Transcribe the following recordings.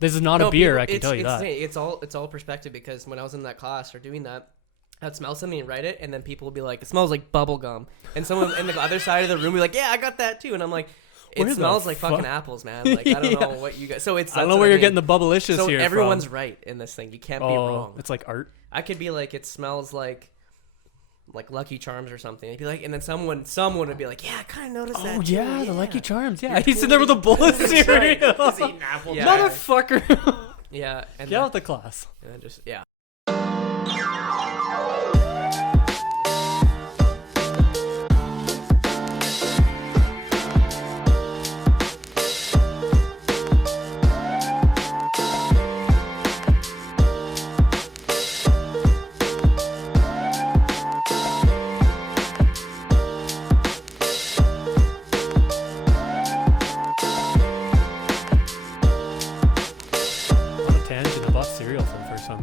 This is not a beer, I can tell you that. It's all perspective, because when I was in that class or doing that, I'd smell something and write it, and then people would be like, it smells like bubble gum. And someone in the other side of the room would be like, yeah, I got that too. And I'm like, it smells like fucking apples, man. Like, I don't know what you guys... So it's... I don't know where you're getting the bubblicious here everyone's from. right in this thing. You can't be wrong. It's like art. I could be like, it smells like Lucky Charms or something. It'd be like, and then someone would be like, yeah, I kind of noticed that. Oh too. yeah, the Lucky Charms. Yeah, You're he's sitting there with a bowl of cereal. He's eating apple Yeah. Motherfucker. Yeah. And Get out the class. And then just, yeah.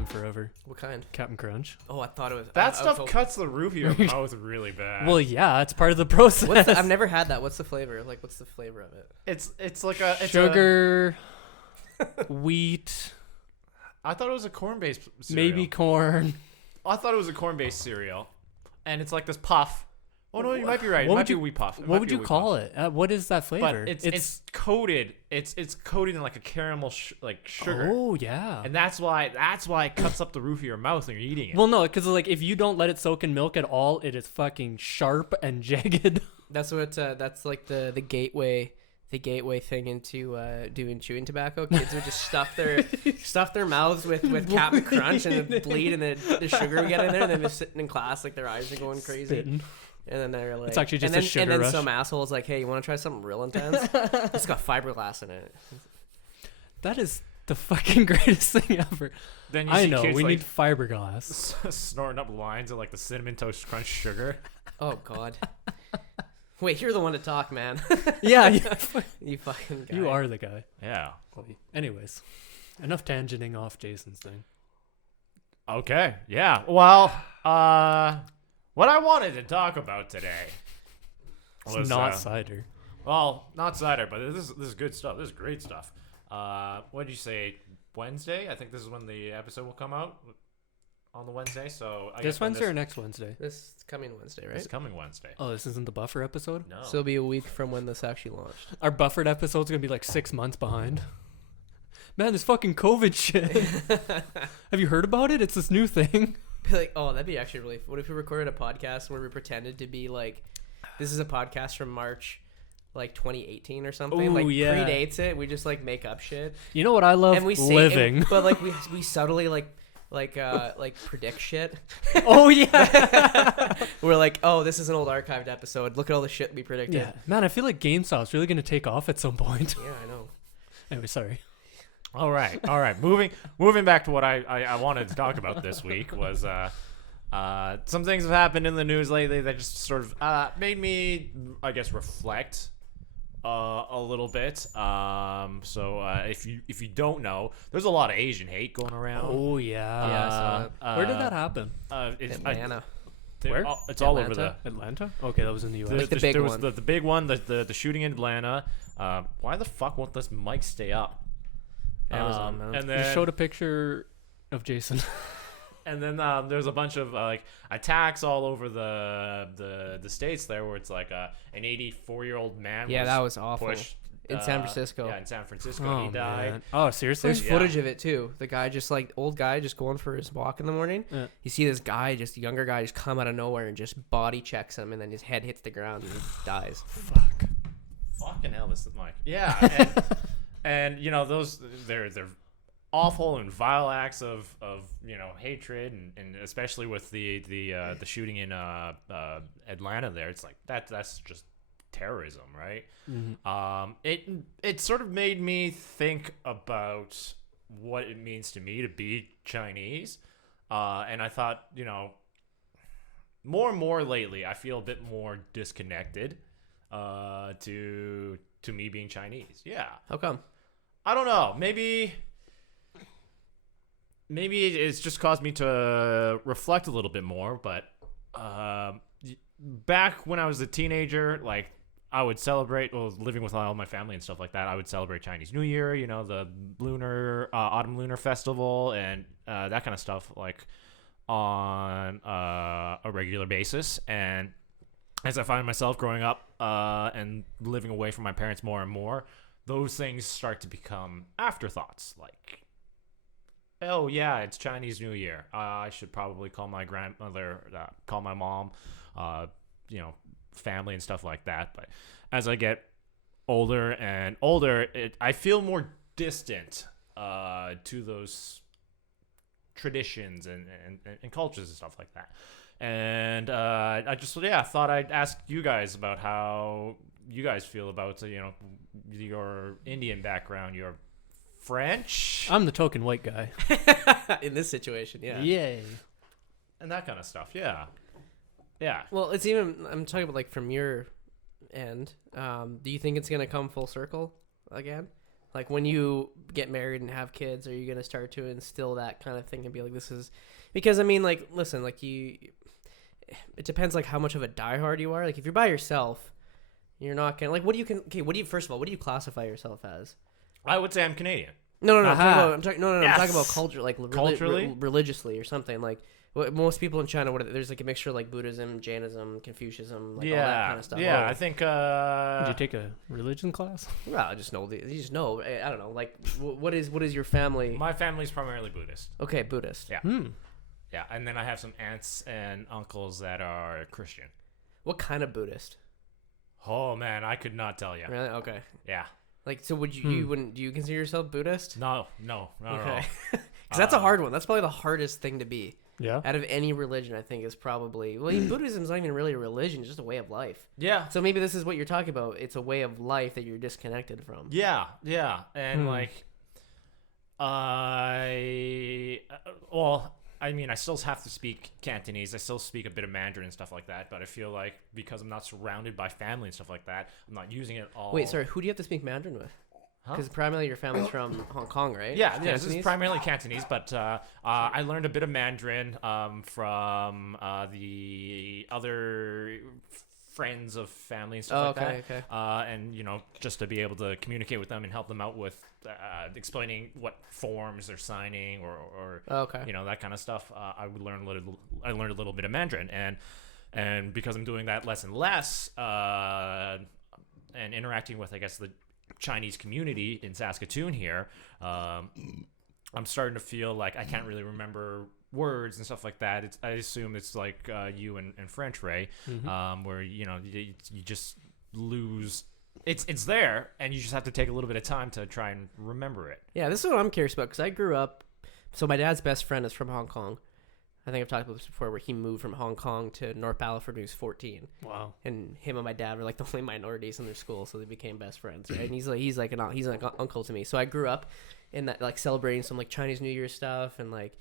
Forever. What kind? Captain Crunch. Oh, I thought it was... That stuff cuts the roof of your mouth really bad. Well, yeah, it's part of the process. I've never had that. What's the flavor? Like, what's the flavor of it? It's like a... It's sugar, wheat. I thought it was a corn-based cereal. Maybe corn. I thought it was a corn-based cereal. And it's like this puff. Oh, no, you might be right. It might be a wheat puff. What would you call it? What is that flavor? But it's coated. It's coated in like a caramel like sugar. Oh yeah. And that's why it cuts up the roof of your mouth when you're eating it. Well, no, because like if you don't let it soak in milk at all, it is fucking sharp and jagged. That's what. That's like the gateway thing into doing chewing tobacco. Kids would just stuff their mouths with Captain Crunch and bleed, and the sugar would get in there, and then just sitting in class like their eyes are going crazy. Spitting. And then they're like, it's actually just a sugar and then rush. some asshole's like, hey, you want to try something real intense? It's got fiberglass in it. That is the fucking greatest thing ever. Then I know we need fiberglass. Snorting up lines of like the cinnamon toast crunch sugar. Oh God. Wait, you're the one to talk, man. Yeah, you fucking guy. You are the guy. Yeah. Anyways, enough tangenting off Jason's thing. Okay. Yeah. Well, what I wanted to talk about today was not cider. Well, not cider, but this is good stuff. This is great stuff. What did you say? Wednesday? I think this is when the episode will come out on the Wednesday. So this Wednesday or next Wednesday? This coming Wednesday, right? This coming Wednesday. Oh, this isn't the buffer episode? No. So it'll be a week from when this actually launched. Our buffered episode's gonna be like 6 months behind. Man, this fucking COVID shit. Have you heard about it? It's this new thing. Like, oh, that'd be actually really... What if we recorded a podcast where we pretended to be like... This is a podcast from March, like, 2018 or something. Ooh, like, yeah. Predates it. We just, like, make up shit. You know what I love? And we say, living. but, like, we subtly, like predict shit. Oh, yeah. We're like, oh, this is an old archived episode. Look at all the shit we predicted. Yeah. Man, I feel like GameStop's really going to take off at some point. Yeah, I know. Anyway, sorry. All right. Moving back to what I wanted to talk about this week was some things have happened in the news lately that just sort of made me, I guess, reflect a little bit. So if you don't know, there's a lot of Asian hate going around. Oh yeah. Where did that happen? Atlanta. Where? It's all over the Atlanta. Okay, that was in the U.S. Like the big one. The big one, the shooting in Atlanta. Why the fuck won't this mic stay up? Amazon, man. And then You showed a picture of Jayson. And then there's a bunch of like attacks all over the states there, where it's like an 84-year-old man. Yeah, that was awful. Pushed, in San Francisco. Yeah, in San Francisco, he died. Man. Oh, seriously? There's footage of it too. The guy just like old guy just going for his walk in the morning. Yeah. You see this guy, just younger guy, just come out of nowhere and just body checks him, and then his head hits the ground and he dies. Fuck. Fucking hell, this is Mike. Yeah, and you know those they're awful and vile acts of hatred and especially with the shooting in Atlanta there. It's like that's just terrorism, right? Mm-hmm. It sort of made me think about what it means to me to be Chinese, and I thought, more and more lately I feel a bit more disconnected to me being Chinese. Yeah. How come? I don't know. Maybe it's just caused me to reflect a little bit more, but back when I was a teenager, like I would celebrate, well, living with all my family and stuff like that. I would celebrate Chinese New Year, the autumn lunar festival, and that kind of stuff, like on a regular basis. And as I find myself growing up and living away from my parents more and more, those things start to become afterthoughts. Like, oh yeah, it's Chinese New Year. I should probably call my grandmother, call my mom, family and stuff like that. But as I get older and older, I feel more distant to those traditions and cultures and stuff like that. And I just thought I'd ask you guys about how you guys feel about your Indian background, your French. I'm the token white guy. In this situation, yeah. Yay. And that kind of stuff, yeah. Yeah. Well, it's even, I'm talking about like from your end. Do you think it's going to come full circle again? Like when you get married and have kids, are you going to start to instill that kind of thing and be like, this is, because I mean, like, listen, like it depends like how much of a diehard you are. Like if you're by yourself, you're not going to, like, first of all, what do you classify yourself as? I would say I'm Canadian. No, I'm Aha. talking Yes. about culture, like Culturally? religiously or something. Like most people in China, there's like a mixture of like Buddhism, Jainism, Confucianism, like all that kind of stuff. Yeah, I think. Did you take a religion class? Well, I just know. You just know. I don't know. Like, what is your family? My family's primarily Buddhist. Okay, Buddhist. Yeah. Yeah, and then I have some aunts and uncles that are Christian. What kind of Buddhist? Oh man, I could not tell you. Really? Okay. Yeah. Like, so would you wouldn't do you consider yourself Buddhist? No, Okay. Because that's a hard one. That's probably the hardest thing to be. Yeah. Out of any religion, I think is probably Buddhism's not even really a religion; it's just a way of life. Yeah. So maybe this is what you're talking about. It's a way of life that you're disconnected from. Yeah, and I mean, I still have to speak Cantonese. I still speak a bit of Mandarin and stuff like that. But I feel like because I'm not surrounded by family and stuff like that, I'm not using it all. Wait, sorry. Who do you have to speak Mandarin with? Because primarily your family's from Hong Kong, right? Yeah, this is primarily Cantonese, but I learned a bit of Mandarin from the other friends of family and stuff like that. Okay. And just to be able to communicate with them and help them out with explaining what forms they're signing or that kind of stuff. I learned a little bit of Mandarin, and because I'm doing that less and less, and interacting with, I guess, the Chinese community in Saskatoon here, I'm starting to feel like I can't really remember words and stuff like that. I assume it's like you and French, Ray, where you just lose. It's there, and you just have to take a little bit of time to try and remember it. Yeah, this is what I'm curious about because I grew up. So my dad's best friend is from Hong Kong. I think I've talked about this before, where he moved from Hong Kong to North Battleford when he was 14. Wow. And him and my dad were like the only minorities in their school, so they became best friends. Right? And he's like an uncle to me. So I grew up in that, like celebrating some like Chinese New Year stuff and like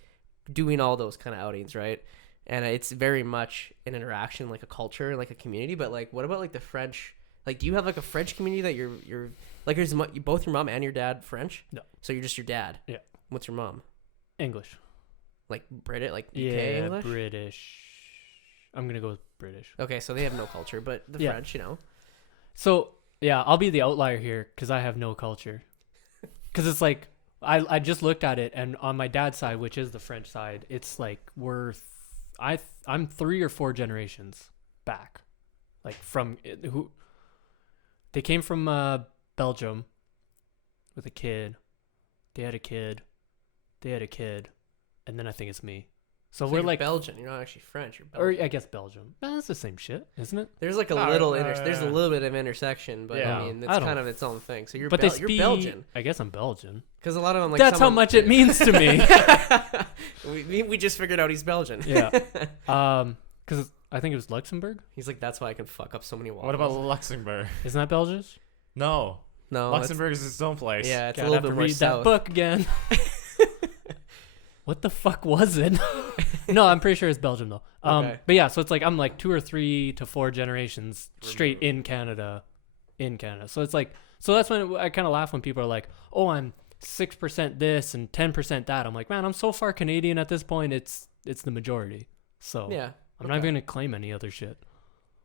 doing all those kind of outings, right? And it's very much an interaction, like a culture, like a community. But like, what about like the French? Like, do you have like a French community that you're like? Is both your mom and your dad French? No. So you're just your dad. Yeah. What's your mom? English. Like British, like UK Yeah, English? British. I'm gonna go with British. Okay, so they have no culture, but the French, So yeah, I'll be the outlier here because I have no culture. Because it's like I just looked at it, and on my dad's side, which is the French side, it's like I'm 3 or 4 generations back, like from who they came from Belgium with a kid. They had a kid. They had a kid. And then I think it's me. So we're you're like Belgian. You're not actually French. You're or Belgian. I guess Belgium. That's the same shit, isn't it? There's like a there's a little bit of intersection, but Yeah. I mean, it's I don't- kind of its own thing. So you're But they you're speak. Belgian I guess I'm Belgian. because a lot of them like That's how much it means to me. we just figured out he's Belgian. Yeah. Because I think it was Luxembourg. He's like, that's why I can fuck up so many walls. What about Luxembourg? Isn't that Belgian? No, no Luxembourg is its own place. Yeah, it's God, a little I have bit to more read south. that book again. What the fuck was it? No, I'm pretty sure it's Belgium though. Okay. But yeah, so it's like I'm like 2 or 3 to 4 generations straight in Canada. So it's like, so that's when I kind of laugh when people are like, "Oh, I'm 6% this and 10% that." I'm like, man, I'm so far Canadian at this point. It's the majority. So Yeah, I'm not even gonna claim any other shit.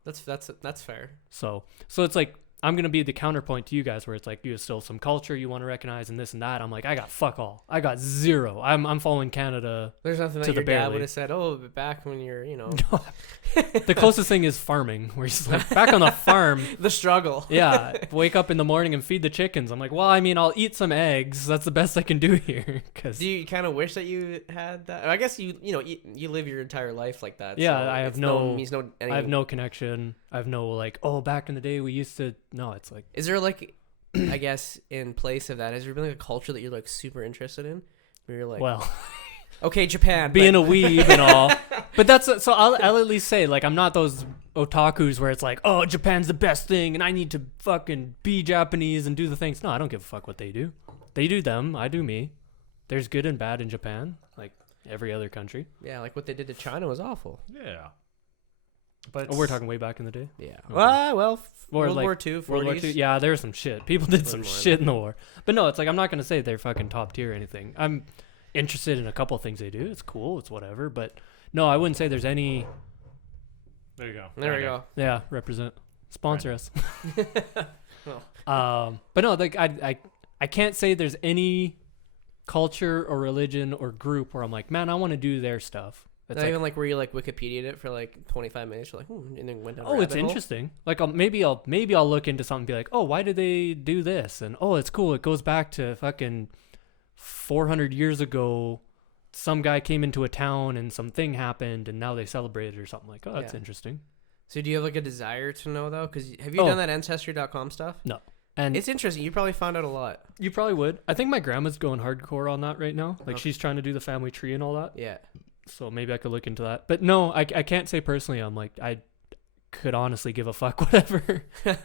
That's fair. So it's like I'm gonna be the counterpoint to you guys, where it's like you have still some culture you want to recognize and this and that. I'm like, I got fuck all. I got zero. I'm following Canada. There's nothing To that the your dad barely. would have said. Oh, but back when you're, The closest thing is farming, where he's like back on the farm. the struggle. Yeah, wake up in the morning and feed the chickens. I'm like, well, I mean, I'll eat some eggs. That's the best I can do here. Cause Do you kind of wish that you had that? I guess you live your entire life like that. Yeah, so I have it's no- means no. I have no connection. I have no like, oh, back in the day we used to. No, it's like, Is there like, I guess in place of that, has there been like a culture that you're like super interested in? Where you're like, well, okay, Japan, being but a weeb and all. But that's so I'll at least say, like, I'm not those otakus where it's like, oh, Japan's the best thing and I need to fucking be Japanese and do the things. No, I don't give a fuck what they do. They do them. I do me. There's good and bad in Japan, like every other country. yeah, like what they did to China was awful. Yeah. But Oh, we're talking way back in the day. Yeah. Okay. Well, Or World like War II, 40s. World War II. Yeah, there's some shit. People did some Little more shit in the war. But no, it's like I'm not gonna say they're fucking top tier or anything. I'm interested in a couple of things they do. It's cool. It's whatever. But no, I wouldn't say there's any. there you go. There we go. Yeah, represent, sponsor us. Well, But no, like I can't say there's any culture or religion or group where I'm like, man, I want to do their stuff. It's not like, even like where you like Wikipedia'd it for like 25 minutes. You're like, and then went down. a oh, it's rabbit hole. interesting. Like maybe I'll look into something and be like, oh, why did they do this? And oh, it's cool. It goes back to fucking 400 years ago. Some guy came into a town and something happened and now they celebrate it or something. Like, oh, that's Yeah. interesting. So do you have like a desire to know though? Because have you Oh. done that ancestry.com stuff? No. And It's interesting. You probably found out a lot. you probably would. I think my grandma's going hardcore on that right now. Like Okay. she's trying to do the family tree and all that. Yeah. So maybe I could look into that. But no, I can't say personally. I'm like, I could honestly give a fuck whatever.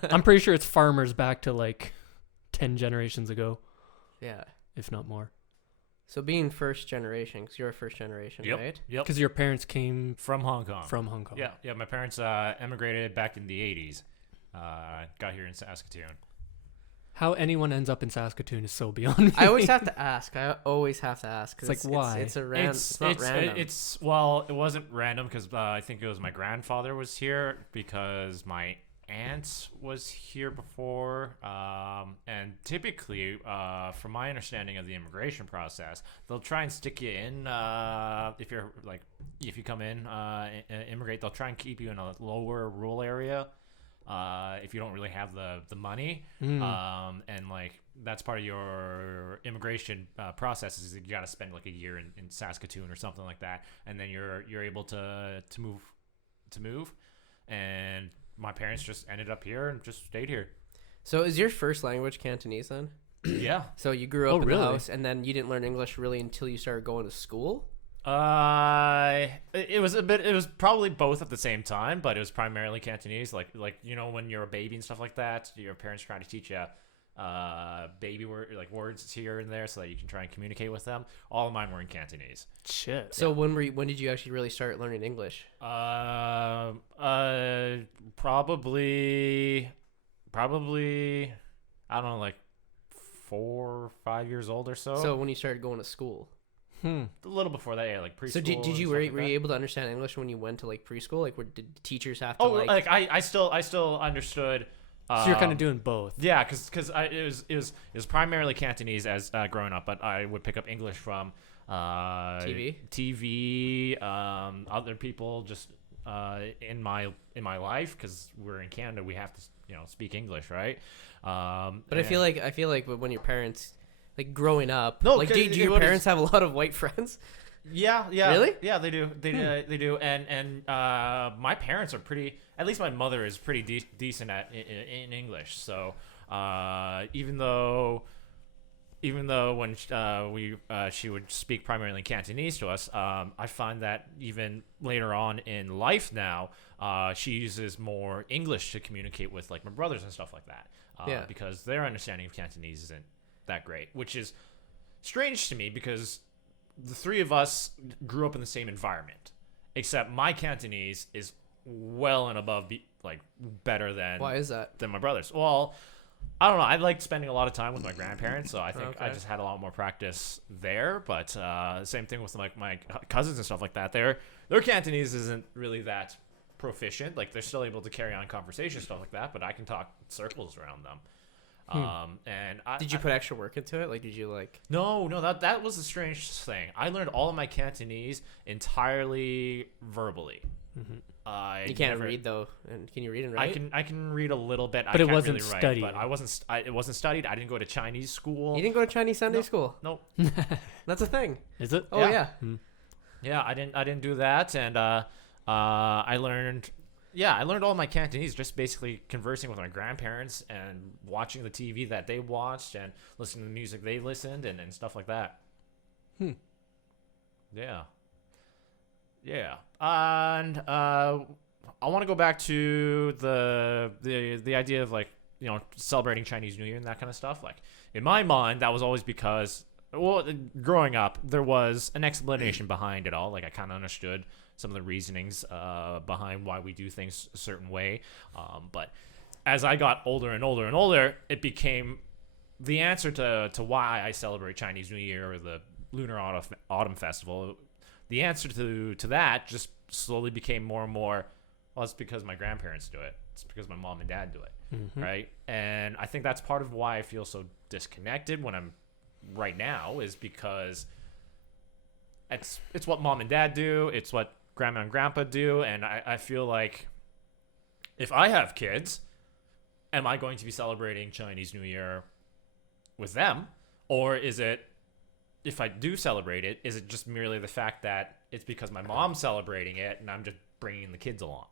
I'm pretty sure it's farmers back to like 10 generations ago, Yeah. if not more. So being first generation, because you're a first generation, Yep. right? Yep. Because your parents came From Hong Kong. from Hong Kong. Yeah. My parents emigrated back in the 80s. Got here in Saskatoon. How anyone ends up in Saskatoon is so beyond me. I always have to ask. I always have to ask. 'Cause It's like, why? It's not random. Well, it wasn't random because I think it was my grandfather was here because my aunt was here before. And typically, from my understanding of the immigration process, they'll try and stick you in if you're like if you come in immigrate. They'll try and keep you in a lower rural area. If you don't really have the money, and like that's part of your immigration process is you got to spend like a year in Saskatoon or something like that, and then you're able to move, and my parents just ended up here and just stayed here. So is your first language Cantonese then? Yeah. So you grew up Oh, in really? the house, and then you didn't learn English really until you started going to school? It was probably both at the same time, but it was primarily Cantonese. Like when you're a baby and stuff like that, your parents try to teach you baby words here and there so that you can try and communicate with them. All of mine were in Cantonese. Shit. So when did you actually really start learning English? Probably I don't know, like 4 or 5 years old or so. So when you started going to school. A little before that, yeah, like preschool. So did and you stuff were like that. you able to understand English when you went to like preschool? Like, did teachers have to Oh, like I still understood. So you're kind of doing both. Yeah, because it was primarily Cantonese as growing up, but I would pick up English from TV, other people just in my life, because we're in Canada, we have to speak English, right? But I feel like when your parents, like growing up, No, like do it your was- parents have a lot of white friends? Yeah. Really? Yeah, they do. They do. And my parents are pretty. At least my mother is pretty decent in English. So even though when she would speak primarily Cantonese to us, I find that even later on in life now, she uses more English to communicate with like my brothers and stuff like that. Yeah. Because their understanding of Cantonese isn't that great, which is strange to me because the three of us grew up in the same environment, except my Cantonese is well and above better than Why is that? my brothers. Well, I don't know. I liked spending a lot of time with my grandparents, so I think I Okay. just had a lot more practice there. But same thing with my cousins and stuff like that. Their Cantonese isn't really that proficient. Like they're still able to carry on conversation, stuff like that, but I can talk circles around them. And Did you put extra work into it? Like, did you like? No, that was a strange thing. I learned all of my Cantonese entirely verbally. You can't read though, and can you read and write? I can read a little bit, But I it can't wasn't really write, studied. but it wasn't studied. I didn't go to Chinese school. You didn't go to Chinese Sunday school. Nope. That's a thing. Is it? Oh yeah. Yeah, I didn't do that, and I learned all my Cantonese just basically conversing with my grandparents and watching the TV that they watched and listening to the music they listened and stuff like that. Yeah. And I want to go back to the idea of like, you know, celebrating Chinese New Year and that kind of stuff. Like in my mind, that was always because, well, growing up, there was an explanation behind it all. Like I kind of understood some of the reasonings behind why we do things a certain way. But as I got older and older and older, it became the answer to why I celebrate Chinese New Year or the Lunar Autumn Festival. The answer to that just slowly became more and more, well, it's because my grandparents do it. It's because my mom and dad do it, right? And I think that's part of why I feel so disconnected when I'm right now is because it's what mom and dad do. It's what grandma and grandpa do. And I feel like if I have kids, am I going to be celebrating Chinese New Year with them? Or is it, if I do celebrate it, is it just merely the fact that it's because my mom's celebrating it and I'm just bringing the kids along?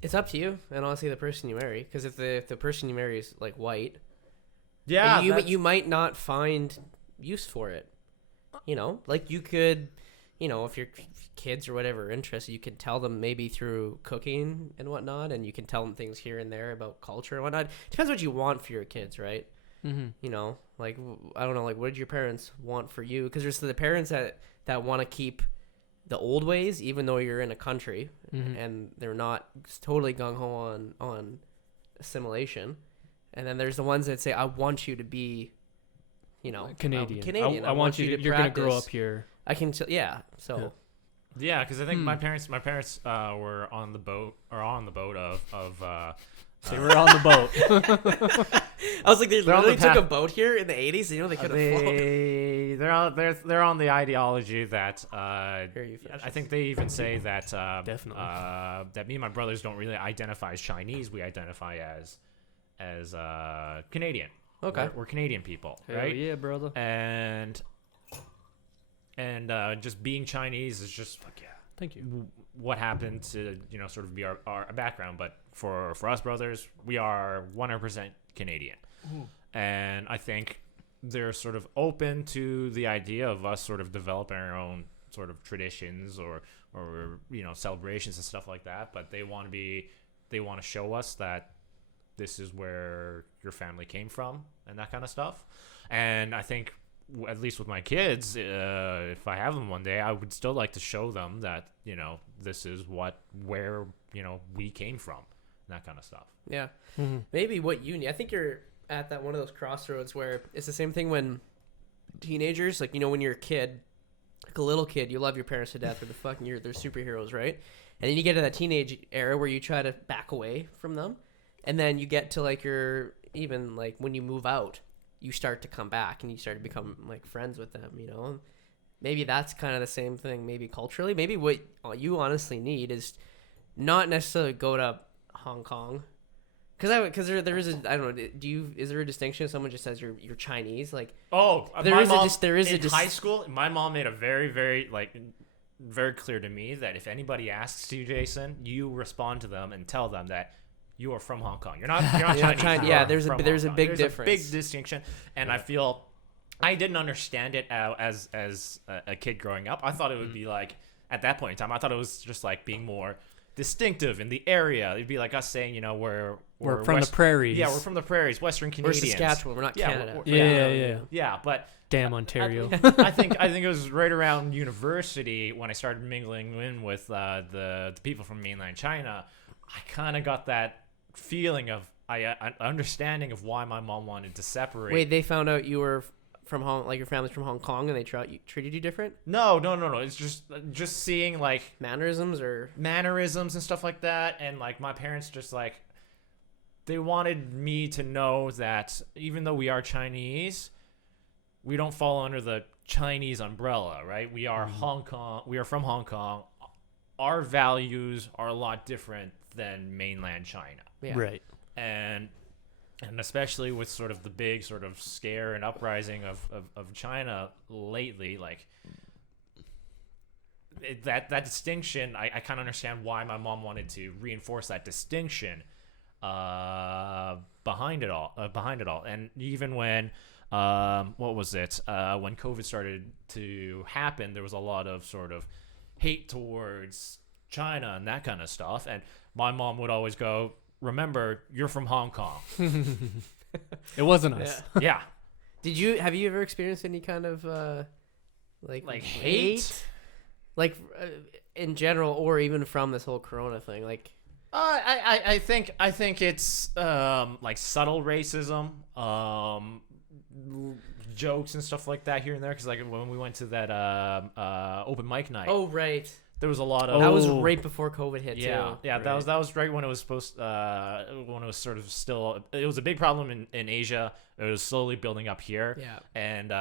It's up to you, and honestly, the person you marry. Because if the person you marry is like white, Yeah, you might not find use for it. You know, like you could, you know, if your kids or whatever are interested, you can tell them maybe through cooking and whatnot, and you can tell them things here and there about culture and whatnot. Depends what you want for your kids, right? You know, like I don't know, like what did your parents want for you? Because there's the parents that want to keep the old ways, even though you're in a country and they're not totally gung ho on assimilation. And then there's the ones that say, I want you to be, you know, Canadian. I want you to you're going to grow up here. I can, so. Yeah, because I think my parents were on the boat of They were on the boat. I was like, they literally took path. a boat here in the 80s. You know, they could have flown. They're on the ideology that Here you finish. I think they even say that Definitely. That me and my brothers don't really identify as Chinese. We identify as Canadian. Okay. We're Canadian people, Hell right? yeah, brother. And just being Chinese is just Thank you. what happened to, you know, sort of be our background. But for us brothers, we are 100% Canadian. And I think they're sort of open to the idea of us sort of developing our own sort of traditions or you know, celebrations and stuff like that. But they want to show us that this is where your family came from and that kind of stuff. And I think, at least with my kids, if I have them one day, I would still like to show them that, you know, this is where, you know, we came from, and that kind of stuff. Yeah. Maybe what you need. I think you're at that one of those crossroads where it's the same thing when teenagers, like, you know, when you're a kid, like a little kid, you love your parents to death. They're superheroes, right? And then you get to that teenage era where you try to back away from them. And then you get to like even like when you move out, you start to come back and you start to become like friends with them, you know? Maybe that's kind of the same thing, maybe culturally. Maybe what you honestly need is not necessarily go to Hong Kong. Because there is a, I don't know, is there a distinction if someone just says you're Chinese? Like, there is in high school, my mom made a very, very, very clear to me that if anybody asks you, Jayson, you respond to them and tell them that you are from Hong Kong. You're not Chinese. Yeah, there's a big difference. A big distinction, and I feel I didn't understand it as a kid growing up. I thought it would be like, at that point in time, I thought it was just like being more distinctive in the area. It'd be like us saying, you know, we're from the prairies. Yeah, we're from the prairies, Western Canadians. We're Saskatchewan. We're not Canada. Yeah, but damn Ontario. I think it was right around university when I started mingling in with the people from mainland China. I kind of got that feeling of understanding of why my mom wanted to separate. Wait, they found out you were from Hong, like your family's from Hong Kong, and they treated you different? No. It's just seeing like Mannerisms and stuff like that, and like my parents just like they wanted me to know that even though we are Chinese, we don't fall under the Chinese umbrella, right? We are Hong Kong. We are from Hong Kong. Our values are a lot different than mainland China. Yeah. Right. And especially with sort of the big sort of scare and uprising of China lately, like that distinction, I kind of understand why my mom wanted to reinforce that distinction behind it all. And even when what was it? When COVID started to happen, there was a lot of sort of hate towards China and that kind of stuff. And my mom would always go, remember, you're from Hong Kong. It wasn't us. Yeah. Have you ever experienced any kind of like hate? Like in general, or even from this whole Corona thing? Like I think it's like subtle racism, jokes and stuff like that here and there. Because like when we went to that open mic night, oh right, there was a lot of that was right before COVID hit yeah too. yeah right. that was right when it was when it was sort of still, it was a big problem in Asia. It was slowly building up here. Yeah. And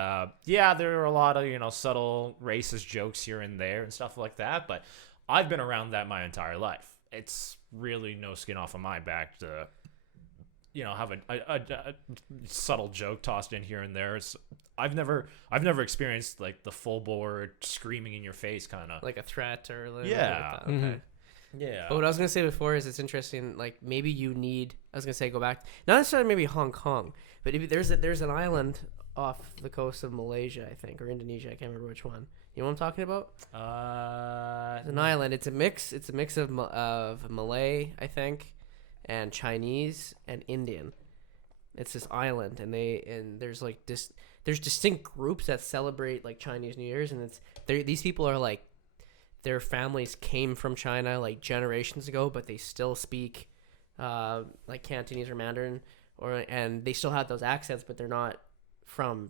yeah, there were a lot of subtle racist jokes here and there and stuff like that. But I've been around that my entire life. It's really no skin off of my back to have a subtle joke tossed in here and there. I've never experienced like the full board screaming in your face kind of like a threat or like, yeah. like that. Okay. Yeah. But what I was gonna say before is it's interesting. Like maybe you need. I was gonna say go back. Not necessarily maybe Hong Kong, but if there's an island off the coast of Malaysia, I think, or Indonesia. I can't remember which one. You know what I'm talking about? It's an island. It's a mix. It's a mix of Malay, I think, and Chinese and Indian. It's this island, and there's like there's distinct groups that celebrate like Chinese New Year's, and these people are like, their families came from China like generations ago, but they still speak like Cantonese or Mandarin, and they still have those accents, but they're not from,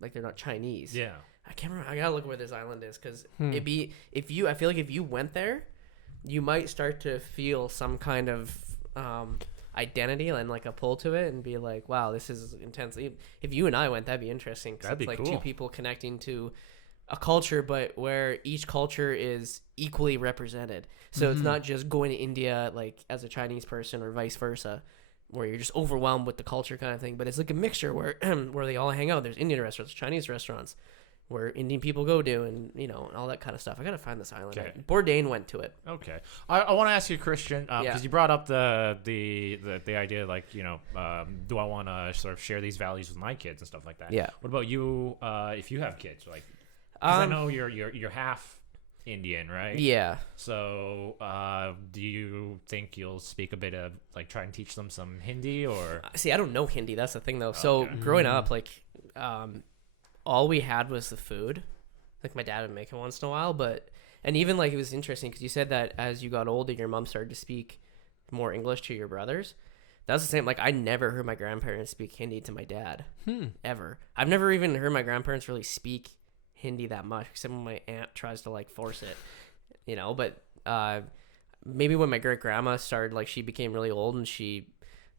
like they're not Chinese. Yeah. I can't remember. I gotta look where this island is, because I feel like if you went there, you might start to feel some kind of identity and like a pull to it, and be like, wow, this is intense. If you and I went, that'd be interesting, because That'd it's be like cool. two people connecting to a culture, but where each culture is equally represented. So it's not just going to India like as a Chinese person or vice versa, where you're just overwhelmed with the culture kind of thing. But it's like a mixture where where they all hang out. There's Indian restaurants, Chinese restaurants, where Indian people go to, and and all that kind of stuff. I gotta find this island. Okay. Bourdain went to it. Okay. I want to ask you, Christian, because Yeah. you brought up the idea, like, do I want to sort of share these values with my kids and stuff like that? Yeah. What about you? If you have kids, like, 'cause I know you're half Indian, right? Yeah. So, do you think you'll speak a bit of, like, try and teach them some Hindi, or? See, I don't know Hindi. That's the thing, though. So growing up, like, all we had was the food. Like my dad would make it once in a while, and even like it was interesting because you said that as you got older, your mom started to speak more English to your brothers. That's the same. Like I never heard my grandparents speak Hindi to my dad ever. I've never even heard my grandparents really speak Hindi that much, except when my aunt tries to like force it, But maybe when my great grandma started, like she became really old and she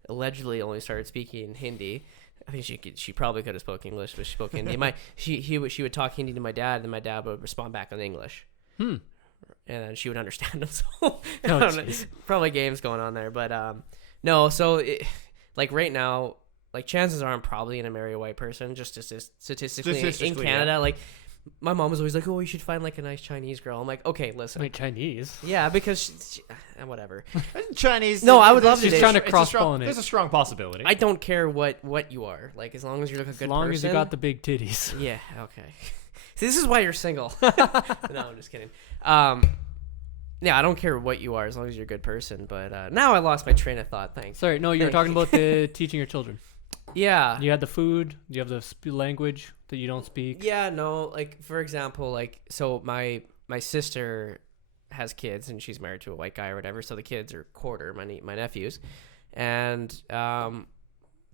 allegedly only started speaking Hindi. I think she probably could have spoken English, but she spoke Hindi. She would talk Hindi to my dad, and my dad would respond back in English. And then she would understand him. So I don't know. Probably games going on there, but no. So like right now, like chances are I'm probably gonna marry a white person, just statistically in Canada. Yeah. Like my mom was always like, "Oh, you should find like a nice Chinese girl." I'm like, "Okay, listen." Wait, Chinese? Yeah, because whatever. Chinese. No, I would love to She's date. trying to It's a cross-pollinate. There's a strong possibility. I don't care what you are. Like as long as you're like a good As long person. as you got the big titties. Yeah. Okay. See, this is why you're single. No, I'm just kidding. Yeah, I don't care what you are as long as you're a good person. But now I lost my train of thought. Thanks. Sorry, no, you were Thank talking about the teaching your children. Yeah. You had the food. You have the language that you don't speak. Yeah. No. Like for example, like so my sister has kids and she's married to a white guy or whatever. So the kids are quarter my nephews, and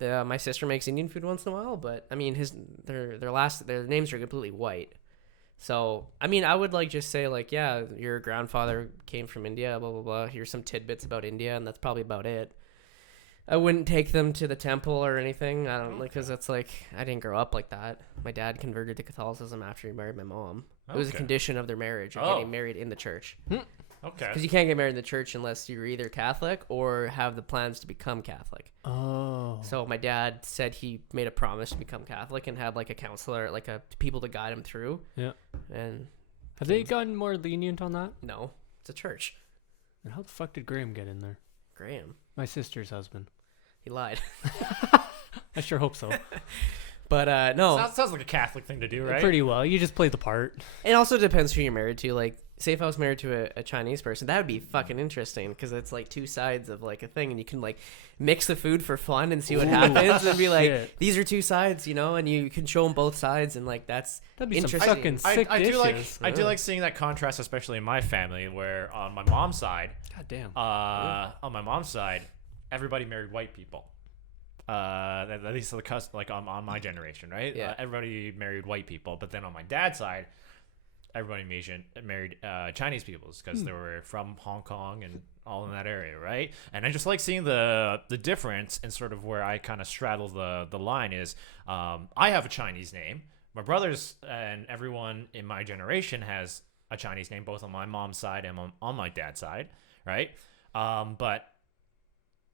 My sister makes Indian food once in a while, but I mean, their names are completely white. So I mean, I would like just say like, yeah, your grandfather came from India, blah blah blah. Here's some tidbits about India, and that's probably about it. I wouldn't take them to the temple or anything. I don't like because that's like I didn't grow up like that. My dad converted to Catholicism after he married my mom. It was a condition of their marriage, of getting married in the church. Okay. Because you can't get married in the church unless you're either Catholic or have the plans to become Catholic. Oh. So my dad said he made a promise to become Catholic and had like a counselor, like people to guide him through. Yeah. And have they gotten more lenient on that? no, it's a church. And how the fuck did Graham get in there? Graham. My sister's husband. He lied. I sure hope so. But no. Sounds like a Catholic thing to do, right? Pretty well. You just play the part. It also depends who you're married to. Like, say if I was married to a Chinese person, that would be fucking interesting because it's like two sides of like a thing, and you can like mix the food for fun and see what happens, and be like, Shit. these are two sides, you know, and you can show them both sides, and like that's That'd be some interesting. fucking sick I do like dishes. I do like seeing that contrast, especially in my family, where on my mom's side, God damn. on my mom's side, everybody married white people. At least the cusp, like on my generation, right? Yeah. Everybody married white people, but then on my dad's side, everybody married Chinese peoples because they were from Hong Kong and all in that area, right? And I just like seeing the difference and sort of where I kind of straddle the line is I have a Chinese name. My brothers and everyone in my generation has a Chinese name, both on my mom's side and on my dad's side, right? But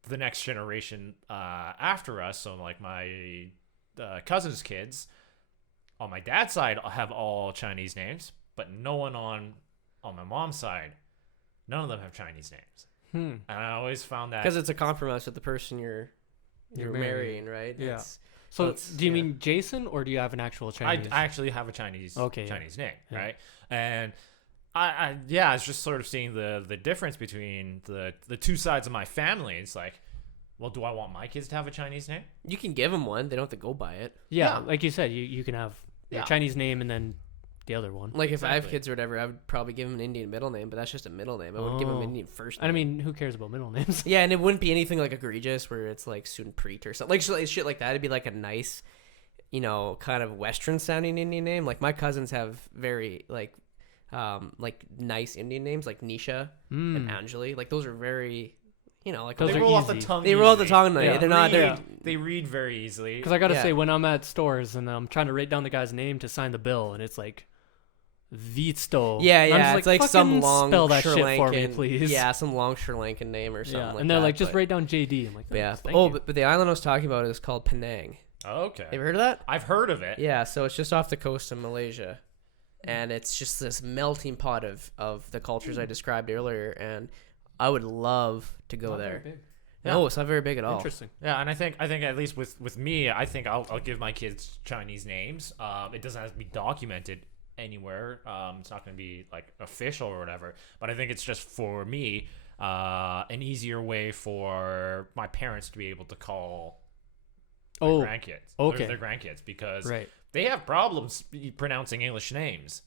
the next generation after us, so like my cousins' kids on my dad's side have all Chinese names, but no one on my mom's side, none of them have Chinese names. And I always found that because it's a compromise with the person you're marrying, right? Yeah. It's, So do you mean Jayson, or do you have an actual Chinese? I actually have a Chinese name, Yeah. right? And I it's just sort of seeing the difference between the two sides of my family. It's like, well, do I want my kids to have a Chinese name? you can give them one; they don't have to go by it. Yeah, like you said, you can have your Yeah. Chinese name and then the other one. Like if I have Exactly. kids or whatever, I would probably give them an Indian middle name, but that's just a middle name. I wouldn't give them an Indian first name. I mean, who cares about middle names? Yeah, and it wouldn't be anything like egregious where it's like Sunpreet or something. Like shit like that. It'd be like a nice, you know, kind of Western sounding Indian name. Like my cousins have very like nice Indian names like Nisha and Anjali. Like those are very, you know, like Those They are roll off the easy. tongue. they roll off the easily. tongue. Like, Yeah. they're not. They're, They read very easily. Because I gotta Yeah. say, when I'm at stores and I'm trying to write down the guy's name to sign the bill, and it's like Vitsto. yeah, And I'm yeah. just It's like some "Fucking long spell that Sri shit Lankan, for me, please. Yeah, some long Sri Lankan name or something Yeah. like And they're that. like, just but- write down JD. I'm like, Yeah. "Thanks, thank Oh, you." but the island I was talking about is called Penang. Okay. Have you heard of that? I've heard of it. Yeah, so it's just off the coast of Malaysia. And it's just this melting pot of the cultures I described earlier. And I would love to go Not very there. big. No, it's not very big at all. Interesting. Yeah, and I think at least with me, I think I'll give my kids Chinese names. It doesn't have to be documented anywhere. It's not going to be like official or whatever. But I think it's just for me an easier way for my parents to be able to call their grandkids. okay. Their grandkids because Right. they have problems pronouncing English names.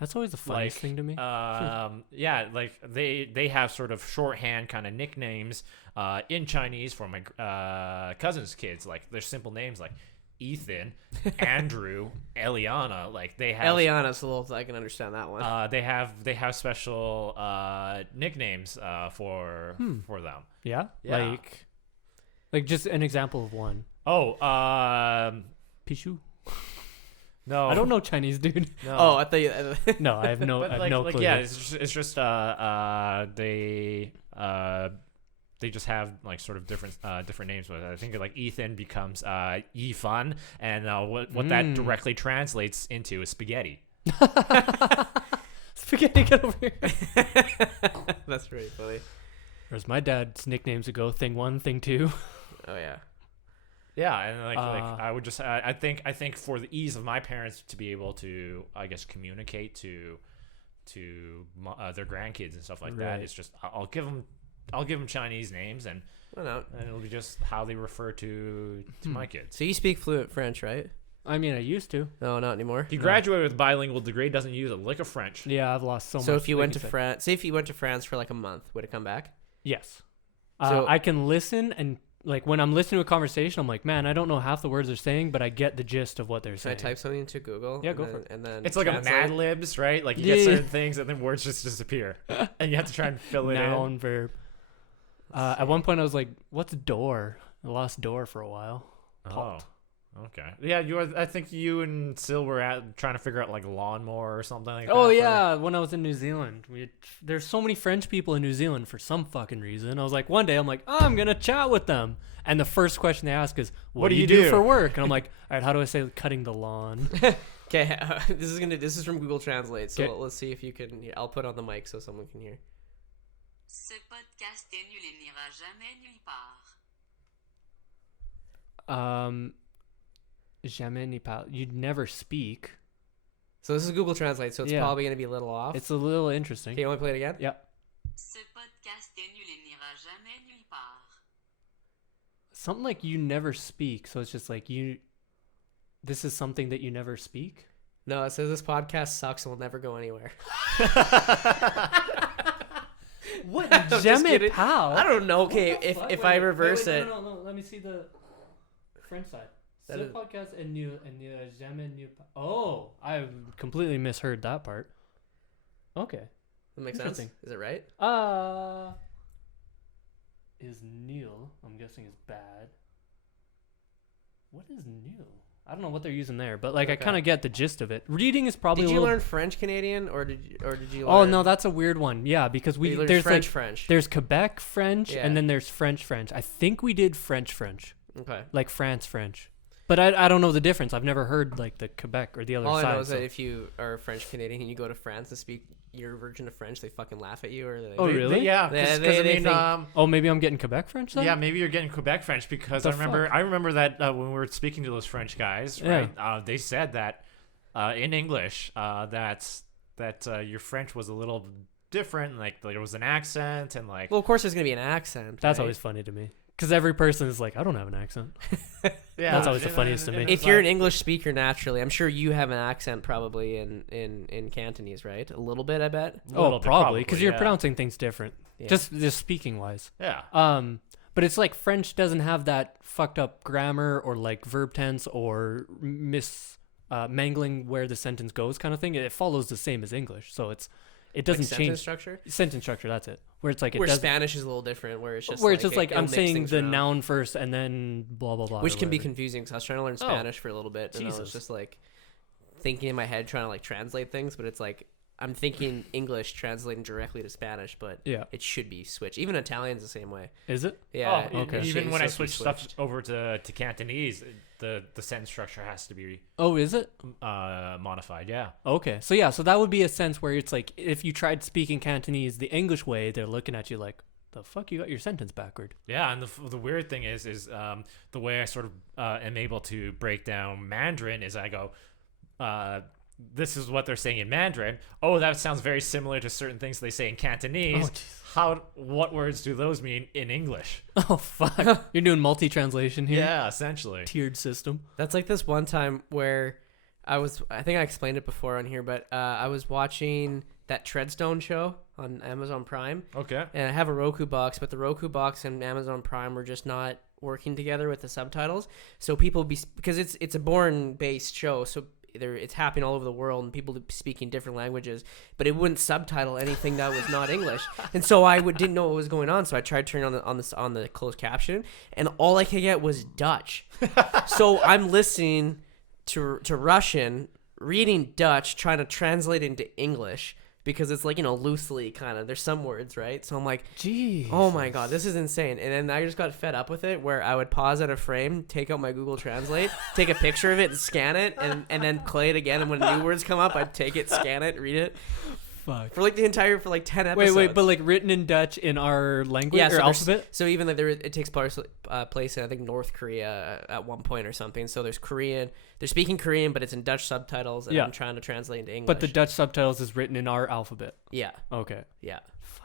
That's always the funniest thing to me. Yeah, like they have sort of shorthand kind of nicknames in Chinese for my cousin's kids. Like there's simple names like Ethan, Andrew, Eliana. Like they have Eliana's a little, I can understand that one. they have special nicknames for them. Yeah? Yeah. Like just an example of one. Oh, Pishu? no, I don't know Chinese, dude. No. Oh, I thought you. No, I have no, But I have like, no like clue. yeah, it's just they just have like sort of different names. But I think like Ethan becomes Yifan, and what that directly translates into is spaghetti. Spaghetti, get over here. That's really funny. Whereas my dad's nicknames would go Thing 1, Thing 2. Oh, yeah. Yeah, and like I would just I think for the ease of my parents to be able to I guess communicate to their grandkids and stuff like that, Right. it's just I'll give them Chinese names and it'll be just how they refer to my kids. So you speak fluent French, right? I mean, I used to. No, not anymore. He graduated with a bilingual degree, doesn't use a lick of French. Yeah, I've lost so much. So if you like went to said. France, say if you went to France for like a month, would it come back? Yes. So- I can listen and like when I'm listening to a conversation, I'm like, man, I don't know half the words they're saying, but I get the gist of what they're Should I saying. type something into Google? Yeah, and go then, for it. And then It's like translate? a Mad Libs, right? Like you Yeah. get certain things and then words just disappear, and you have to try and fill it Noun, in. verb. At one point, I was like, "What's door?" I lost door for a while. Oh, okay. Yeah, I think you and Sil were trying to figure out like lawnmower or something like that. Oh yeah, when I was in New Zealand, there's so many French people in New Zealand for some fucking reason. I was like, one day I'm like, I'm gonna chat with them, and the first question they ask is, "What do you do for work?" And I'm like, all right, how do I say cutting the lawn? Okay, this is from Google Translate. So Okay. let's see if you can. I'll put it on the mic so someone can hear. Ce podcast est nul et n'ira jamais nulle part. Jamais ni parle. You'd never speak. So this is Google Translate, so it's Yeah. probably gonna be a little off. It's a little interesting. Okay, you want to play it again? Yeah. Ce podcast est nul et n'ira jamais nulle part. Something like you never speak. So it's just like this is something that you never speak. No, it says this podcast sucks and will never go anywhere. What? just Jamais kidding. parle? I don't know. Okay, What the if fuck? if Wait, I wait, reverse wait, it, no. Let me see the French side. That Ce is- podcast est nul et n'ira jamais nulle part. Oh, I completely misheard that part. Okay. that makes sense. Interesting. Is it right? Is nil? I'm guessing is bad. What is nil? I don't know what they're using there, but like I Okay. kind of get the gist of it. Reading is probably. Did a you little... learn French Canadian or did you learn? Oh no, that's a weird one. Yeah, because you learned there's French like French. there's Quebec French Yeah. and then there's French. I think we did French, Okay. like France French. But I don't know the difference. I've never heard like the Quebec or the other All side. I know is so- that if you are French Canadian and you go to France to speak your version of French, they fucking laugh at you or they. Oh, really? Yeah, They- because I they mean, think- Oh, maybe I'm getting Quebec French then? yeah, maybe you're getting Quebec French because The I remember that when we were speaking to those French guys, Yeah. right? They said that in English that your French was a little different, like there was an accent and like Well, of course, there's gonna be an accent. That's right? always funny to me. Because every person is like, I don't have an accent. yeah, That's always the and- funniest to me. and If it's you're an like- English speaker naturally, I'm sure you have an accent probably in Cantonese, right? A little bit, I bet. A little Oh, bit, probably. Because you're yeah. pronouncing things different. Yeah. Just speaking wise. yeah. But it's like French doesn't have that fucked up grammar or like verb tense or mangling where the sentence goes kind of thing. It follows the same as English, so it doesn't Like sentence change structure. sentence structure. That's it. Where it's like it Where does. Spanish is a little different, where it's just Where it's just like it'll I'm mix saying things the around. noun first and then blah blah blah. Which or can be whatever. confusing because I was trying to learn Oh. Spanish for a little bit, and I was Jesus. just like thinking in my head trying to like translate things, but it's like I'm thinking English translating directly to Spanish, but Yeah. it should be switched. Even Italian's the same way. Is it? Yeah. Oh, okay. Even it's when I supposed to switch be stuff over to Cantonese, the sentence structure has to be Oh, is it? modified. Yeah. Okay. So yeah, so that would be a sense where it's like if you tried speaking Cantonese the English way, they're looking at you like, the fuck, you got your sentence backward. Yeah, and the weird thing is the way I sort of am able to break down Mandarin is I go, this is what they're saying in Mandarin. Oh, that sounds very similar to certain things they say in Cantonese. What words do those mean in English? Oh fuck. You're doing multi-translation here? Yeah, essentially. Tiered system. That's like this one time where I think I explained it before on here, but I was watching that Treadstone show on Amazon Prime. Okay. And I have a Roku box, but the Roku box and Amazon Prime were just not working together with the subtitles. So people because it's a born-based show, so it's happening all over the world and people speaking different languages, but it wouldn't subtitle anything that was not English. And so I didn't know what was going on, so I tried turning on the closed caption, and all I could get was Dutch. So I'm listening to Russian, reading Dutch, trying to translate into English. Because it's like, loosely kind of, there's some words, right? So I'm like, Jeez. oh my God, this is insane. And then I just got fed up with it where I would pause at a frame, take out my Google Translate, take a picture of it and scan it and then play it again. And when new words come up, I'd take it, scan it, read it. Fuck. For like 10 episodes. Wait, but like written in Dutch in our language or alphabet? So even like it takes place in, I think, North Korea at one point or something. So there's Korean. They're speaking Korean, but it's in Dutch subtitles, and Yeah. I'm trying to translate into English. But the Dutch subtitles is written in our alphabet. Yeah. Okay. Yeah. Fuck.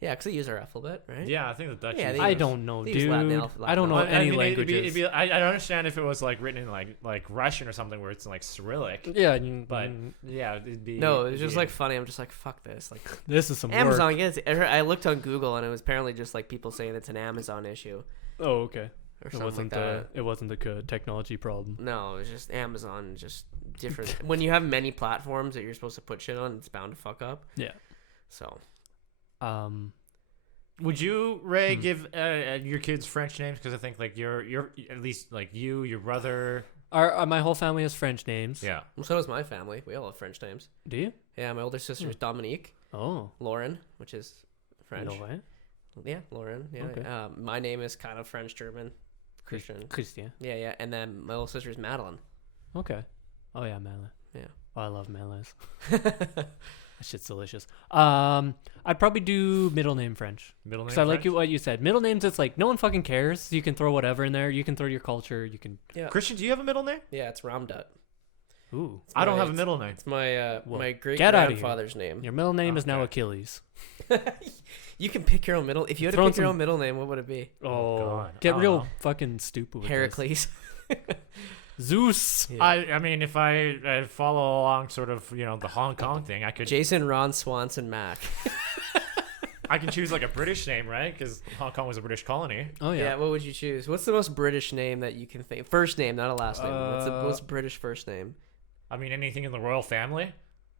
Yeah, because they use our alphabet, right? Yeah, I think the Dutch. Yeah, use they I use- don't know, they use dude. Latin I don't know Well, any it'd languages. be, I understand if it was like written in like Russian or something where it's in like Cyrillic. Yeah, But yeah, it'd be. No, it's it'd just be- like funny. I'm just like, fuck this. Like this is some Amazon work. gets it. I looked on Google and it was apparently just like people saying it's an Amazon issue. Oh, okay. or It something wasn't like that. it wasn't a technology problem. No, it was just Amazon, just different. When you have many platforms that you're supposed to put shit on, it's bound to fuck up. Yeah. So Would you, Ray, give your kids French names? Because I think like you're at least like you, your brother. My whole family has French names. Yeah. well, so does my family. We all have French names. Do you? Yeah, my older sister is Dominique, Oh. Lauren, which is French. No way. Yeah, Lauren. Yeah. Okay. My name is kind of French German. Christian. Christian. Yeah. And then my little sister is Madeline. Okay. Oh yeah, Malin. Yeah. Oh, I love Malins. That shit's delicious. I'd probably do middle name French. Middle name. Because I like what you said. Middle names, it's like no one fucking cares. You can throw whatever in there. You can throw your culture. You can. Yeah. Christian, do you have a middle name? Yeah, it's Ramdat. Ooh. I don't my- have a middle name. It's my Well, my great get outta here. grandfather's name. Your middle name is now Okay. Achilles. You can pick your own middle. If you had to Throwing pick your some- own middle name, what would it be? Oh, God. Get I real don't know. fucking stupid with this. Heracles. Zeus. Yeah. I mean, if I follow along sort of the Hong Kong thing, I could Jason, Ron, Swanson, Mac. I can choose like a British name, right? Because Hong Kong was a British colony. Oh Yeah. yeah. What would you choose? What's the most British name that you can think? First name, not a last name. What's the Uh, most British first name? I mean, anything in the royal family.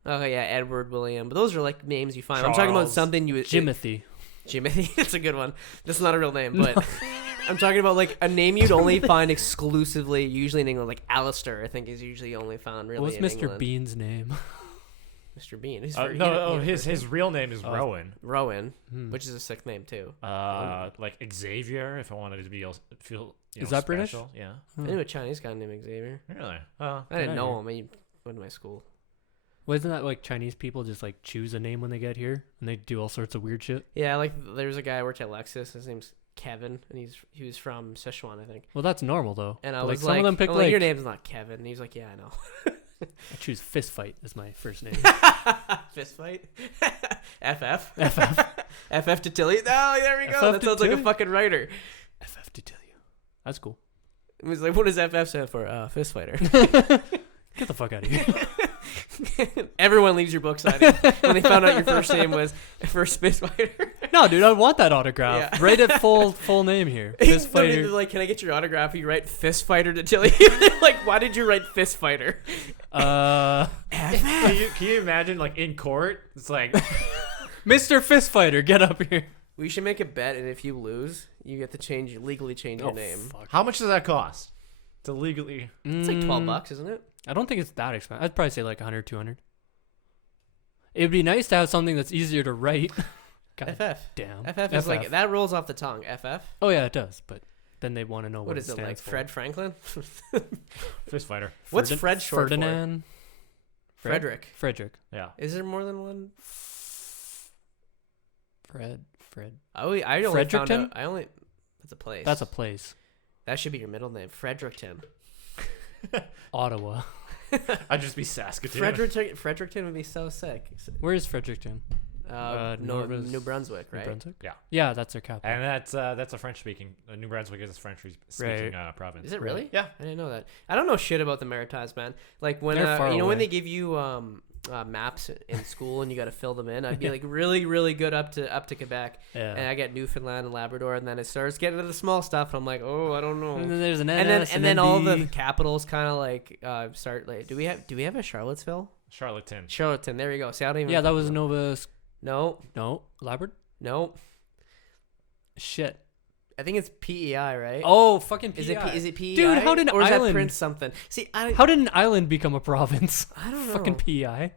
Oh yeah, Edward, William. But those are like names you find. I'm talking about Charles. something you would. Jimothy. Jimothy. That's a good one. That's not a real name, but I'm talking about like a name you'd only find exclusively, usually in England. Like Alistair, I think is usually only found really What's in Mr. England. Bean's name? Mr. Bean. He's His real name is Oh. Rowan. Rowan, Hmm. which is a sick name too. Like Xavier, if I wanted to be feel. Is that British? special. Yeah. I knew a Chinese guy named Xavier. Really? Oh. I didn't Yeah, know yeah. him. He went to my school. Wasn't that like Chinese people just like choose a name when they get here and they do all sorts of weird shit? Yeah, like there's a guy I worked at Lexus. His name's Kevin, and he was from Sichuan, I think. Well, that's normal though. And I But, was some of them pick I'm like, like your name's not Kevin. And he's like, yeah, I know. I choose fist fight as my first name. Fist fight. FF. FF. FF to Tilly. No, there we go. FF That to sounds like a Tilly? fucking writer. FF to tell you. That's cool. He was like, what does FF stand for? Fist fighter. Get the fuck out of here. Everyone leaves your book signing when they found out your first name was First Fist Fighter. No, dude, I want that autograph. Yeah. Write it full name here. Fist No, they're fighter. like, can I get your autograph? You write Fist Fighter to Tilly. Like, why did you write Fist Fighter? Can you imagine like in court? It's like Mr. Fist Fighter, get up here. We should make a bet, and if you lose, you get to legally change your name. Fuck. how much does that cost to legally? It's like $12, isn't it? I don't think it's that expensive. I'd probably say like 100, 200. It'd be nice to have something that's easier to write. God FF. damn. FF is like, that rolls off the tongue. FF? Oh yeah, it does. But then they want to know what, What is it, stands like for. Fred Franklin? Fist fighter. What's Fred short Ferdinand? for? Frederick. Frederick. Yeah. Is there more than one? Fred. I only found Fredericton? out. That's a place. That's a place. That should be your middle name. Fredericton. Ottawa. I'd just be Saskatoon. Fredericton would be so sick. Where is Fredericton? New Brunswick, New right? Brunswick? Yeah. Yeah, that's their capital. And that's a French speaking. New Brunswick is a French speaking province. Is it really? Yeah. I didn't know that. I don't know shit about the Maritimes, man. Like when They're far when away. they give you maps in school and you got to fill them in, I'd be like really, really good up to Quebec, Yeah. and I get Newfoundland and Labrador, and then it starts getting to the small stuff, and I'm like, oh, I don't know. And then there's an And NS then all the NB. capitals kind of like start like. Do we have a Charlottesville? Charlottetown. Charlottetown. There you go. See, I don't even. Yeah, that was Nova. No, No, Labrador. no. Shit. I think it's PEI, right? Oh, fucking PEI. Is it PEI? Dude, how did or is that island- Prince something? See, How did an island become a province? I don't know. Fucking PEI.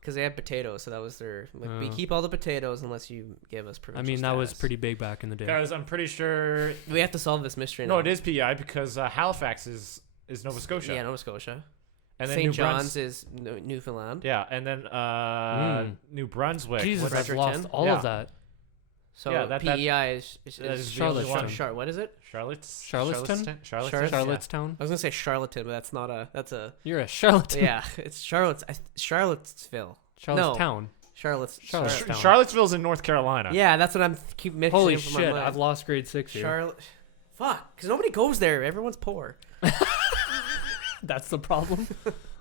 Because they had potatoes, so that was their. Like, we Oh. keep all the potatoes unless you give us I provincial mean, that was status. pretty big back in the day. Guys, I'm pretty sure. We have to solve this mystery. No, now. it is PEI because Halifax is Nova Scotia. Yeah, Nova Scotia. And then St. New John's is Newfoundland. Yeah, and then New Brunswick. Jesus, what's- I've lost Fredericton? all Yeah. of that. So Yeah, that- PEI is that is Charlotte. What is it? Charlottetown? Charlottetown. Charlottetown. I was gonna say Charlatan, but that's not a. That's a. You're a charlatan. Yeah, it's Charlottesville. Charlottetown. Charlottesville. Charlottesville's in North Carolina. Yeah, that's what I'm keep mixing. Holy from my shit! mind. I've lost grade 6 here. Charlotte. Fuck, because nobody goes there. Everyone's poor. That's the problem.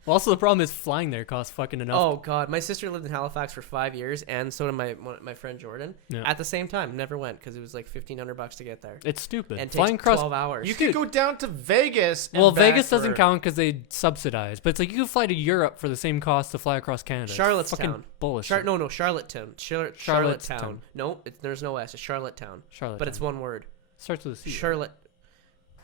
Well, also the problem is flying there costs fucking enough. Oh god, my sister lived in Halifax for 5 years, and so did my friend Jordan. Yeah. At the same time, never went because it was like $1,500 to get there, It's stupid. and Flying takes across. 12 hours. You could go down to Vegas. And Well, back Vegas doesn't for- count because they subsidize. But it's like you can fly to Europe for the same cost to fly across Canada. It's Charlottetown. fucking bullshit. No, Charlottetown. Charlottetown. Charlottetown. No, there's no S. It's Charlottetown. Charlotte. But it's one word. Starts with a C. Charlotte.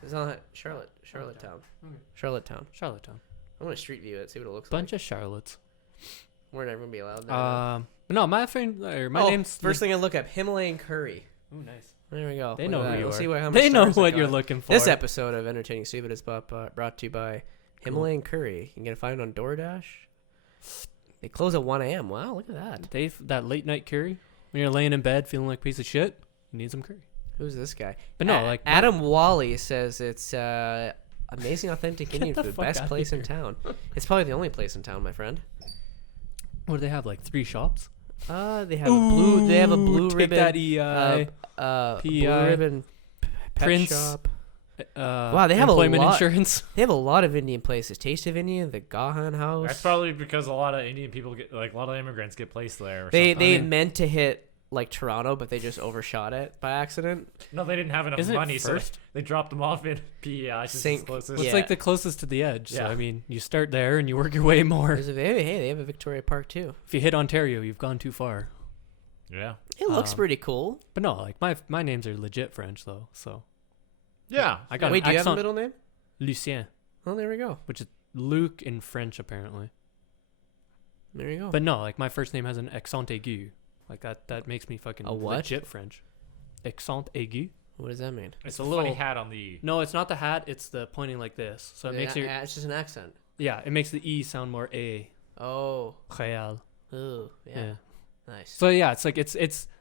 It's not Charlottetown. Okay. Charlottetown. Charlottetown. I'm gonna street view it, see what it looks Bunch of Charlottes. like. We're never gonna be allowed there. But no, my friend, my name's first thing I look up, Himalayan curry. Ooh, nice. There we go. They Look know at who that. you We'll are. see how much They know stars I what you're got. looking for. This episode of Entertaining Stupid is brought to you by Himalayan Curry. You can find it on DoorDash. They close at 1 a.m. Wow, look at that. That late night curry when you're laying in bed feeling like a piece of shit, you need some curry. Who's this guy? But no, like Adam Wally says it's amazing, authentic Get Indian the food. fuck Best outta place in here. town. It's probably the only place in town, my friend. what do they have? Like 3 shops? They have a blue. They have a blue take ribbon. that EI. Blue PI, ribbon pet Prince. shop. Wow, they have a employment lot. insurance. They have a lot of Indian places. Taste of India, the Gahan House. That's probably because a lot of Indian people get, like, a lot of immigrants get placed there. Or They something. they I mean- meant to hit like Toronto, but they just overshot it by accident. No, they didn't have enough Isn't it money, so first? they dropped them off in PEI. Since Saint- it's closest. It's Yeah. like the closest to the edge. So Yeah. I mean, you start there and you work your way more. They have a Victoria Park too. If you hit Ontario, you've gone too far. Yeah. It looks pretty cool. But no, like my names are legit French though. So Yeah. I got Wait, an do you have a accent. middle name? Lucien, Oh, there we go. which is Luke in French apparently. There you go. But no, like my first name has an accent aigu. Like that makes me fucking A what? legit French. Accent aigu. What does that mean? It's a a little- funny hat on the. No, it's not the hat. It's the pointing like this. So it makes your it's just an accent. it makes the e sound more a. Oh, Rheal. ooh, Yeah. yeah, nice. So yeah, it's like it's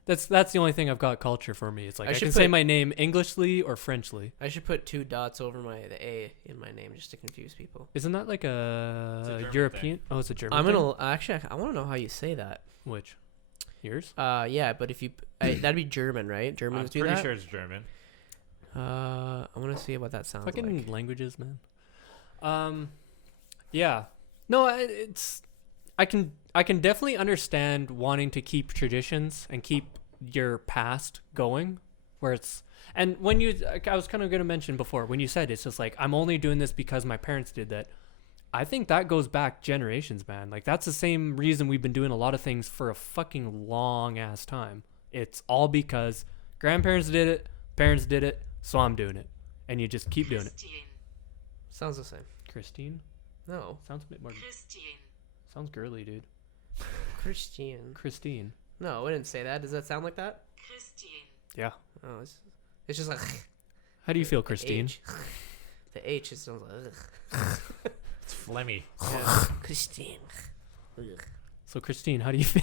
that's the only thing I've got culture for me. It's like I I, should can say put- my name Englishly or Frenchly. I should put 2 dots over the A in my name just to confuse people. Isn't that like It's a a German European? Oh, it's a German. I'm thing? gonna actually. I want to know how you say that. Which? Yours? Yeah, but if you that'd be German, right? I'm Germans do pretty that. sure it's German. I want to see what that sounds Fucking like. languages, man. Yeah. No, it's. I can definitely understand wanting to keep traditions and keep your past going, where it's. And when I was kind of gonna mention before when you said it's just like I'm only doing this because my parents did that. I think that goes back generations, man. Like that's the same reason we've been doing a lot of things for a fucking long ass time. It's all because grandparents did it, parents did it, so I'm doing it, and you just keep doing it. Christine. Sounds the same. Christine No, sounds a bit more. Christine. Sounds girly, dude. Christian. Christine. No, I didn't say that. Does that sound like that? Christine. Yeah. Oh, it's just like How do you feel, the Christine? H. The H is sounds like ugh. It's phlegmy. Christine. So, Christine, how do you feel?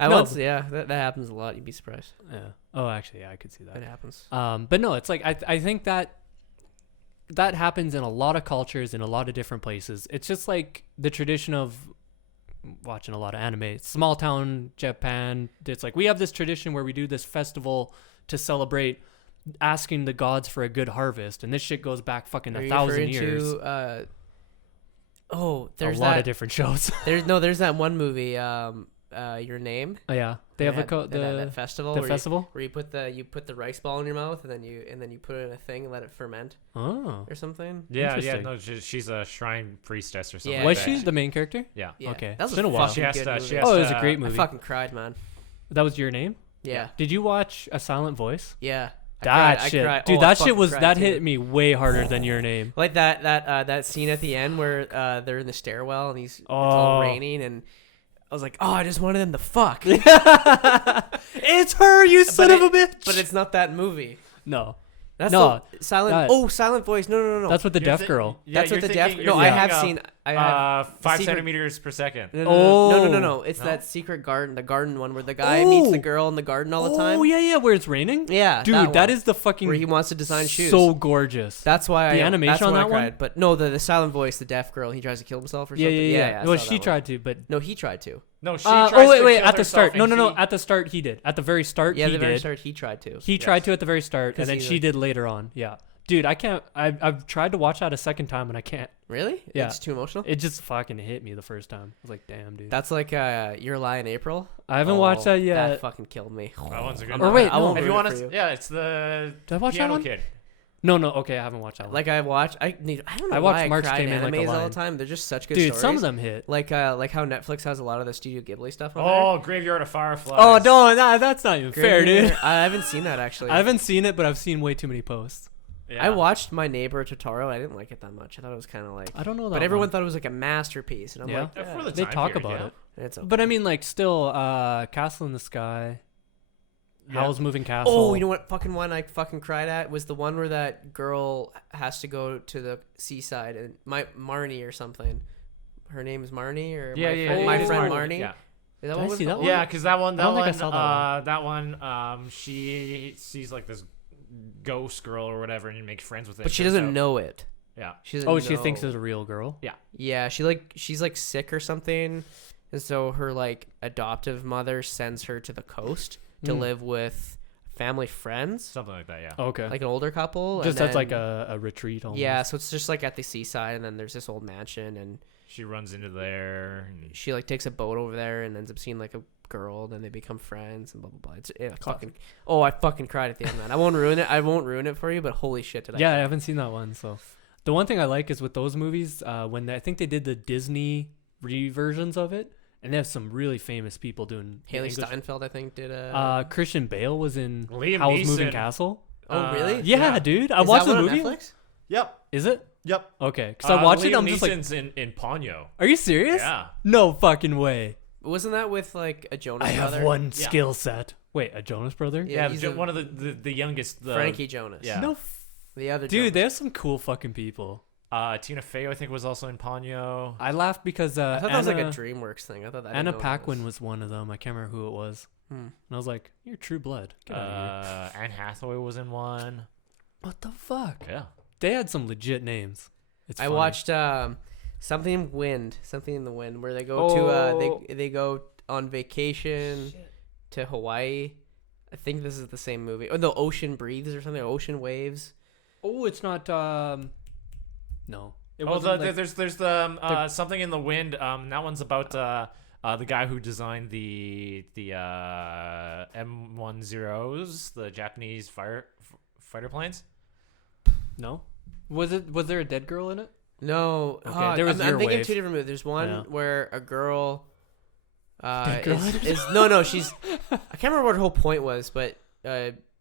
I No, once, yeah, that happens a lot. You'd be surprised. Yeah. Oh, actually, yeah, I could see that. It happens. But no, it's like I think that happens in a lot of cultures in a lot of different places. It's just like the tradition of watching a lot of anime. Small town Japan. It's like we have this tradition where we do this festival to celebrate asking the gods for a good harvest, and this shit goes back fucking Are you 1,000 referring years. to, there's a lot that. of different shows. There's that one movie. Your Name. Oh, yeah, they have That- the that festival. the where festival. where you put the rice ball in your mouth and then you put it in a thing and let it ferment Oh, or something. Yeah, Interesting. no, she's a shrine priestess or something. Yeah, was like she that. the main character? Yeah. Yeah. Okay. That was It's been a while. fucking She has good to- movie. she has Oh, it was a to- great I movie. fucking cried, man. That was your name? Yeah. Did you watch A Silent Voice? Yeah. That I shit, cried. dude. Oh, I that shit fucking was cried, that too. hit me way harder than Your Name. Like that scene at the end where they're in the stairwell and it's all Oh. raining and I was like, oh, I just wanted them to fuck. It's her, you son of a bitch. But it's not that movie. no, That's No, the silent. that- Oh, Silent Voice. No. that's what the You're deaf thi- girl. Yeah, That's what you're the deaf. thinking- No, you're I have thinking seen. of, I have. 5 secret- centimeters per second. No. Oh. It's No? that secret garden, the garden one where the guy meets the Oh. girl in the garden all the time. Oh yeah, where it's raining. Yeah, Dude, that that one, is the fucking where he wants to design shoes. so gorgeous. That's why The I animation that's on why I that one? cried. But no, the Silent Voice, the deaf girl, he tries to kill himself or yeah, something. yeah. I Well, saw she that one. tried to, but No, he tried to. No, she oh tries wait, to kill at the start. herself No, and no. he- At the start, he did. At the very start, Yeah, he the very did. start he tried to. He tried to at the very start, 'Cause and then he's she like- did later on. Yeah. Dude, I can't. I've tried to watch that a second time and I can't. Really? Yeah. It's too emotional. It just fucking hit me the first time. I was like, damn, dude. That's like Your Lie in April. I haven't watched that yet. That fucking killed me. That one's a good Or one. wait, I won't no. If you ruin want it for to, yeah, it's the Did I watch that Piano one? Kid. No, okay, I haven't watched that one. Like I watched. I don't know I watched why March I cry Came in In Like a animes all Lion. the time. They're just such good Dude, stories. some of them hit. Like how Netflix has a lot of the Studio Ghibli stuff on there. Oh, Graveyard of Fireflies. Oh, no, that's not even fair, dude. I haven't seen that actually. I haven't seen it, but I've seen way too many posts. Yeah. I watched My Neighbor Totoro. I didn't like it that much. I thought it was kind of like. I don't know that But everyone one. thought it was like a masterpiece, and I'm Yeah. like, Yeah, for the They time talk period, about yeah. it. it's okay. But I mean, like, still, Castle in the Sky, Yeah. Howl's Moving Castle. Oh, you know what fucking one I fucking cried at was the one where that girl has to go to the seaside and Marnie or something. Her name is Marnie or Yeah, my yeah, friend, yeah, my yeah, friend yeah. Marnie. Yeah. Is that Did one I was see that called? one? Yeah, because that one, I don't think I saw that that one, she sees like this ghost girl or whatever, and makes friends with it. But she turns doesn't out- know it. Yeah. She doesn't Oh, she know. thinks it's a real girl. Yeah, she's like sick or something, and so her like adoptive mother sends her to the coast to Mm. live with family friends, Something like that. Yeah. Okay. like an older couple. Just and that's like then- a retreat almost. yeah. So it's just like at the seaside, and then there's this old mansion, and She runs into there. And she like takes a boat over there and ends up seeing like a girl. Then they become friends and blah blah blah. It's fucking. Oh, I fucking cried at the end, man. I won't ruin it. I won't ruin it for you. But holy shit, did I? Yeah, I cry. haven't seen that one. So the one thing I like is with those movies, when I think they did the Disney reversions of it, and they have some really famous people doing the Haley English- Steinfeld, I think, did a. Christian Bale was in Liam Howl's Moving Neeson. Castle. Oh, really? Yeah, dude. I Is watched that the one on movie. Netflix? Yep. Is it? Yep. Okay. Because I watched it. Liam I'm just like, Neeson's in Ponyo. are you serious? Yeah. No fucking way. Wasn't that with like a Jonas I have brother? one Yeah. skill set. Wait, a Jonas brother? Yeah, he's one of the youngest. Frankie Jonas. Yeah. No, The other dude, Jonas. they have some cool fucking people. Tina Fey, I think, was also in Ponyo. I laughed because I thought that was like a Anna, DreamWorks thing. I thought that Anna Paquin was one of them. I can't remember who it was. Hmm. And I was like, you're True Blood. Get out of here. Anne Hathaway was in one. What the fuck? Yeah. They had some legit names. It's I funny. watched something in the wind, where they go to they go on vacation to Hawaii. I think this is the same movie. Or the Ocean Breathes or something. Ocean Waves. Oh, it's not. No. It Oh, wasn't like- there's something in the wind. That one's about the guy who designed the M10s, the Japanese fighter planes. No. Was there a dead girl in it? No. Okay, there was I'm Your thinking Wave. two different movies. There's one Yeah. where a girl. Dead girl? She's. I can't remember what her whole point was, but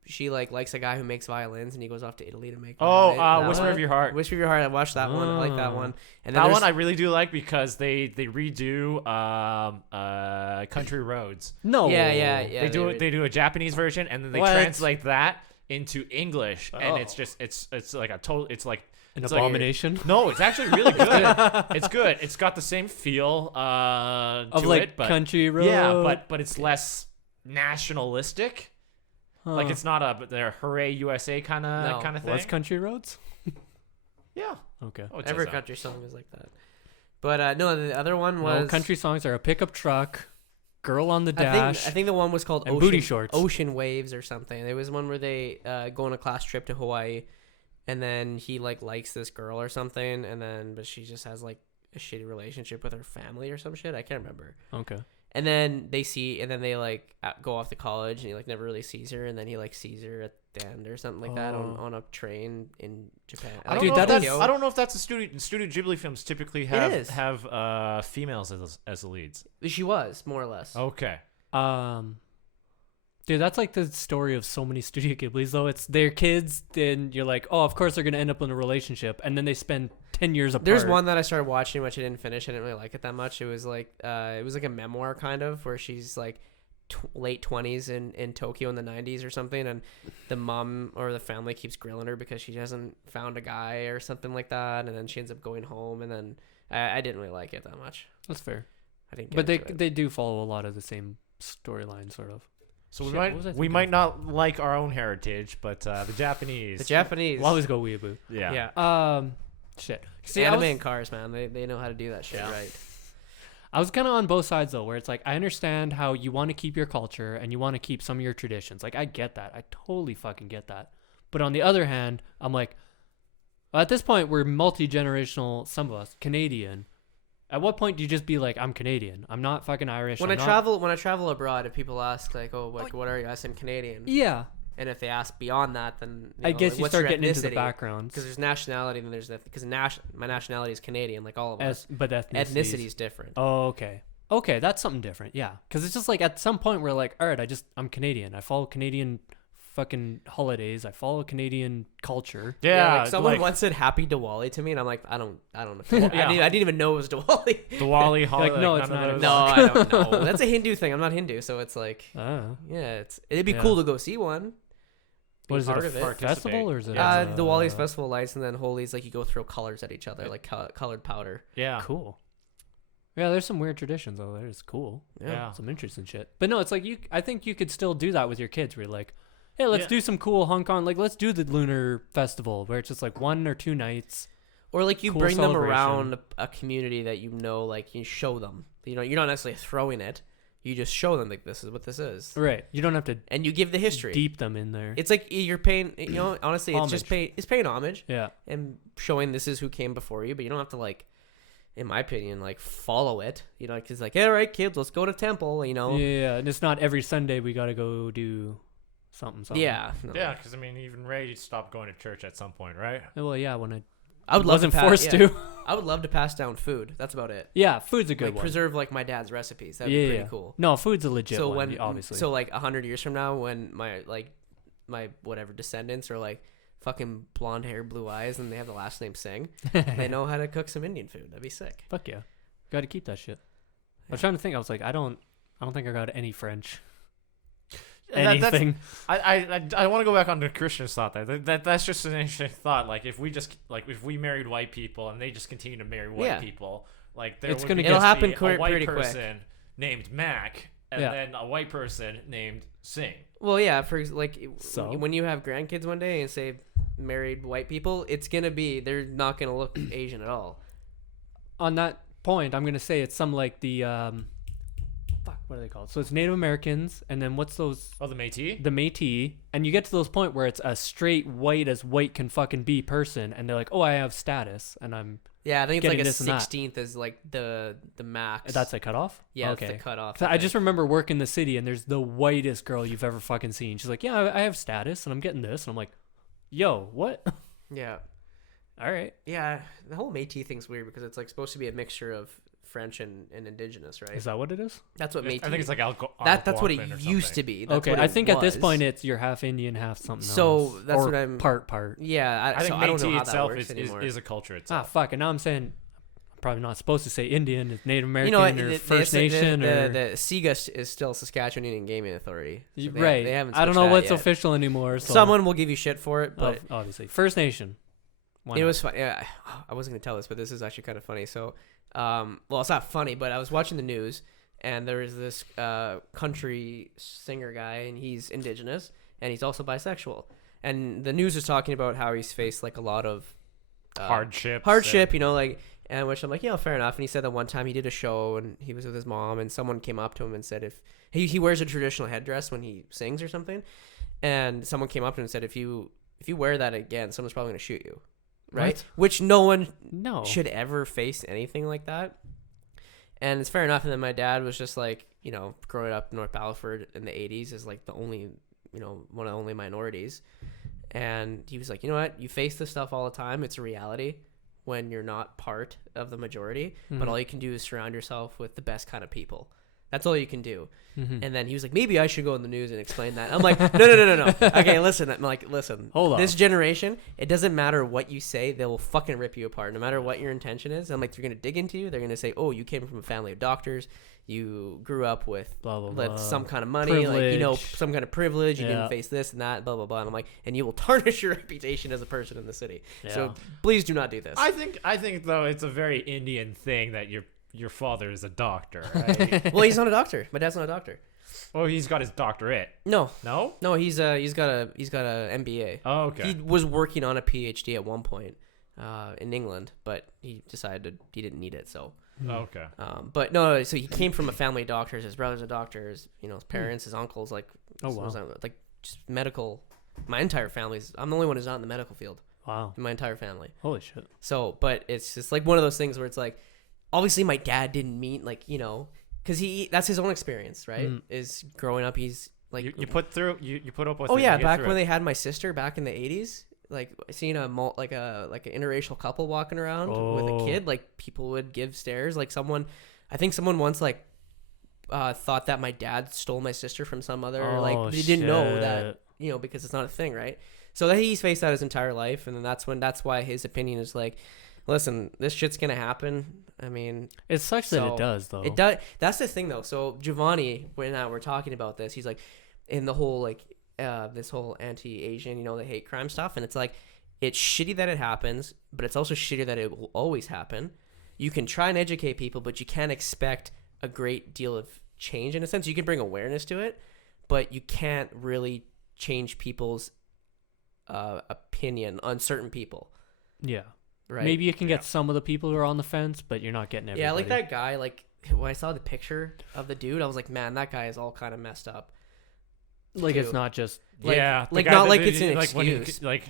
she likes a guy who makes violins, and he goes off to Italy to make. Oh, violin- Whisper of Your Heart. Whisper of Your Heart. I watched that one. I like that Oh. one. And then That there's- one I really do like because they redo Country Roads. No. Yeah. they do a Japanese version and then they What? translate that into English and Oh. it's just it's like a total it's like An it's like- abomination. no, it's actually really good. It's good. It's got the same feel Of to like it, but country road. yeah, but it's less nationalistic. Huh. Like it's not a hooray USA kind No. of thing. What's country roads? Yeah. Okay. Oh, it every says that. country song is like that. But no, the other one was No, country songs are a pickup truck, girl on the I dash. think the one was called and Ocean, booty shorts. Ocean Waves or something. There was one where they go on a class trip to Hawaii, and then he likes this girl or something, but she just has like a shitty relationship with her family or some shit. I can't remember. Okay. And then they like go off to college, and he like never really sees her, and then he like sees her at the end or something like that Oh. on a train in Japan. I Like, don't, Dude, know that if is- that's, I don't know if that's a Studio Ghibli films typically is. have females as the leads. She was more or less. Okay. Dude, that's like the story of so many Studio Ghiblis, though. It's their kids, then you're like, oh, of course they're gonna end up in a relationship, and then they spend 10 years apart. There's one that I started watching, which I didn't finish. I didn't really like it that much. It was like a memoir kind of, where she's like late 20s in Tokyo in the 90s or something, and the mom or the family keeps grilling her because she hasn't found a guy or something like that, and then she ends up going home, and then I didn't really like it that much. That's fair. I didn't. Get But into it. they do follow a lot of the same storyline, sort of. So Shit, we what was I might thinking might of? not like our own heritage, but the Japanese. The Japanese. We'll always go weeaboo. Yeah. Yeah. Shit. See, I anime was- and cars, man. They know how to do that shit Yeah. right. I was kind of on both sides though, where it's like I understand how you want to keep your culture and you want to keep some of your traditions. Like I get that. I totally fucking get that. But on the other hand, I'm like, Well, at this point, we're multi-generational, some of us, Canadian. At what point do you just be like, I'm Canadian? I'm not fucking Irish. When I'm I not... travel abroad, if people ask like, "Oh, like, what are you?" I say I'm Canadian. Yeah. And if they ask beyond that, then I guess like, you what's start your getting into the ethnicity? background. Because there's nationality, and there's because my nationality is Canadian, like all of us. But Ethnicity is different. Oh, okay. Okay, that's something different. Yeah, because it's just like at some point we're like, all right, I'm Canadian. I follow Canadian fucking holidays. I follow Canadian culture. Yeah, like someone once said Happy Diwali to me, and I'm like, I don't know. Yeah. I didn't even know it was Diwali. Diwali holiday. Like, no, like, it's none of not. those- No, I don't know. That's a Hindu thing. I'm not Hindu, so it's like, Oh. yeah, it'd be Yeah. cool to go see one. What is it, part a of it. festival or is it? Diwali's festival lights, and then Holi's like you go throw colors at each other, like colored powder. Yeah. Cool. Yeah, there's some weird traditions over there. It's cool. Yeah. Some interesting shit. But no, it's like I think you could still do that with your kids. Where you're like, hey, let's do some cool Hong Kong. Like, let's do the Lunar Festival, where it's just like 1 or 2 nights. Or like you Cool bring them celebration. around a community that like you show them. You're not necessarily throwing it. You just show them like this is what this is, Right. You don't have to and you give the history. deep them in there. It's like you're paying. Honestly, it's just Homage. paying homage Yeah. and showing this is who came before you. But you don't have to like, in my opinion, like follow it. Because like, all right, kids, let's go to temple. Yeah, and it's not every Sunday we got to go do something. Yeah. No. Yeah, because I mean, even Ray stopped going to church at some point, right? Well, yeah, when I would love wasn't to forced yeah. to. I would love to pass down food. That's about it. Yeah, food's a good Like one. preserve like my dad's recipes. That'd yeah, be pretty cool. No, food's a legit So one, obviously. So like 100 years from now, when my whatever descendants are like fucking blonde hair, blue eyes, and they have the last name Singh, they know how to cook some Indian food. That'd be sick. Fuck yeah, got to keep that shit. I was trying to think. I was like, I don't think I got any French. Anything. I want to go back on the Christian's thought there. That's just an interesting thought. Like if we married white people and they just continue to marry white Yeah. people, like It's would gonna be get- It'll just happen be pretty a white quick. person named Mac and Yeah. then a white person named Singh. Well, yeah. For like, So? when you have grandkids one day and say married white people, they're not gonna look Asian at all. On that point, I'm gonna say it's some like the fuck, what are they called? So it's Native Americans, and then what's those? Oh, the Métis. The Métis, and you get to those point where it's a straight white as white can fucking be person, and they're like, oh, I have status, and I'm. Yeah, I think it's Getting like a this and that. 16th is like the max. That's a cutoff. yeah, okay. that's the cutoff. So I just remember working the city, and there's the whitest girl you've ever fucking seen. She's like, yeah, I have status, and I'm getting this, and I'm like, yo, what? yeah. All right. Yeah, the whole Métis thing's weird because it's like supposed to be a mixture of French and indigenous, right? Is that what it is? That's what Métis. I think it's like that's what it Algonquin or used something. to be. That's Okay, what I it think at this was. point it's you're half Indian, half something So, else. that's Or what I'm- part. Yeah, I think so I don't know Métis how that itself works anymore. is a culture Ah, itself. fuck, and now I'm saying I'm probably not supposed to say Indian, it's Native American, what, or First Nation, the or... SIGA is still Saskatchewan Indian Gaming Authority. So right. They haven't I don't switched know that what's yet. official anymore. So Someone will give you shit for it, but obviously First Nation. Why it not? was fun. Yeah, I wasn't gonna tell this, but this is actually kind of funny. So, well, it's not funny, but I was watching the news, and there was this country singer guy, and he's indigenous, and he's also bisexual. And the news was talking about how he's faced like a lot of Hardship, like, and which I'm like, yeah, fair enough. And he said that one time he did a show, and he was with his mom, and someone came up to him and said if he wears a traditional headdress when he sings or something, and someone came up to him and said if you wear that again, someone's probably gonna shoot you. Right, What? which no one No. should ever face anything like that. And it's fair enough. And then my dad was just like, growing up in North Battleford in the 80s is like the only, one of the only minorities. And he was like, you know what? You face this stuff all the time. It's a reality when you're not part of the majority. But all you can do is surround yourself with the best kind of people. That's all you can do. And then he was like, maybe I should go in the news and explain that. I'm like, no. Okay, listen. I'm like, listen. Hold on. This generation, it doesn't matter what you say. They will fucking rip you apart no matter what your intention is. I'm like, they're going to dig into you. They're going to say, oh, you came from a family of doctors. You grew up with blah, blah, blah. some kind of money, Privilege. some kind of privilege. You Yeah. didn't face this and that, blah, blah, blah. And I'm like, and you will tarnish your reputation as a person in the city. Yeah. So please do not do this. I think though it's a very Indian thing that your father is a doctor, right? Well, he's not a doctor. My dad's not a doctor. Oh, he's got his doctorate. No, he's got a MBA. Oh, okay. He was working on a PhD at one point in England, but he decided he didn't need it. So, Okay. but no, so he came from a family of doctors. His brother's a doctor. His parents, his uncles, like Oh, wow. like just medical. My entire family's. I'm the only one who's not in the medical field. Wow. in my entire family. Holy shit. So, but it's just like one of those things where it's like, obviously my dad didn't mean like, you know, because that's his own experience, right? Is growing up, he's like, You put through you put up with. oh it, yeah, you get back through when it. they had my sister back in the 80s, like seeing an interracial couple walking around with a kid, like people would give stares. Like I think someone once like thought that my dad stole my sister from some other, like they didn't know that, you know, because it's not a thing, right? So that he's faced that his entire life, and then that's why his opinion is like, listen, this shit's gonna happen. I mean, It sucks that so it does, though. it does. That's the thing, though. So Giovanni, when we're talking about this, he's like, in the whole like this whole anti-Asian, you know, the hate crime stuff, and it's like, it's shitty that it happens, but it's also shitty that it will always happen. You can try and educate people, but you can't expect a great deal of change in a sense. You can bring awareness to it, but you can't really change people's opinion on certain people. Yeah. Right? Maybe you can get some of the people who are on the fence, but you're not getting everybody. Yeah, like that guy, like when I saw the picture of the dude, I was like, man, that guy is all kind of messed up. Like, it's too. not just... Like- yeah, the like guy not that- like it's an like when he- excuse. like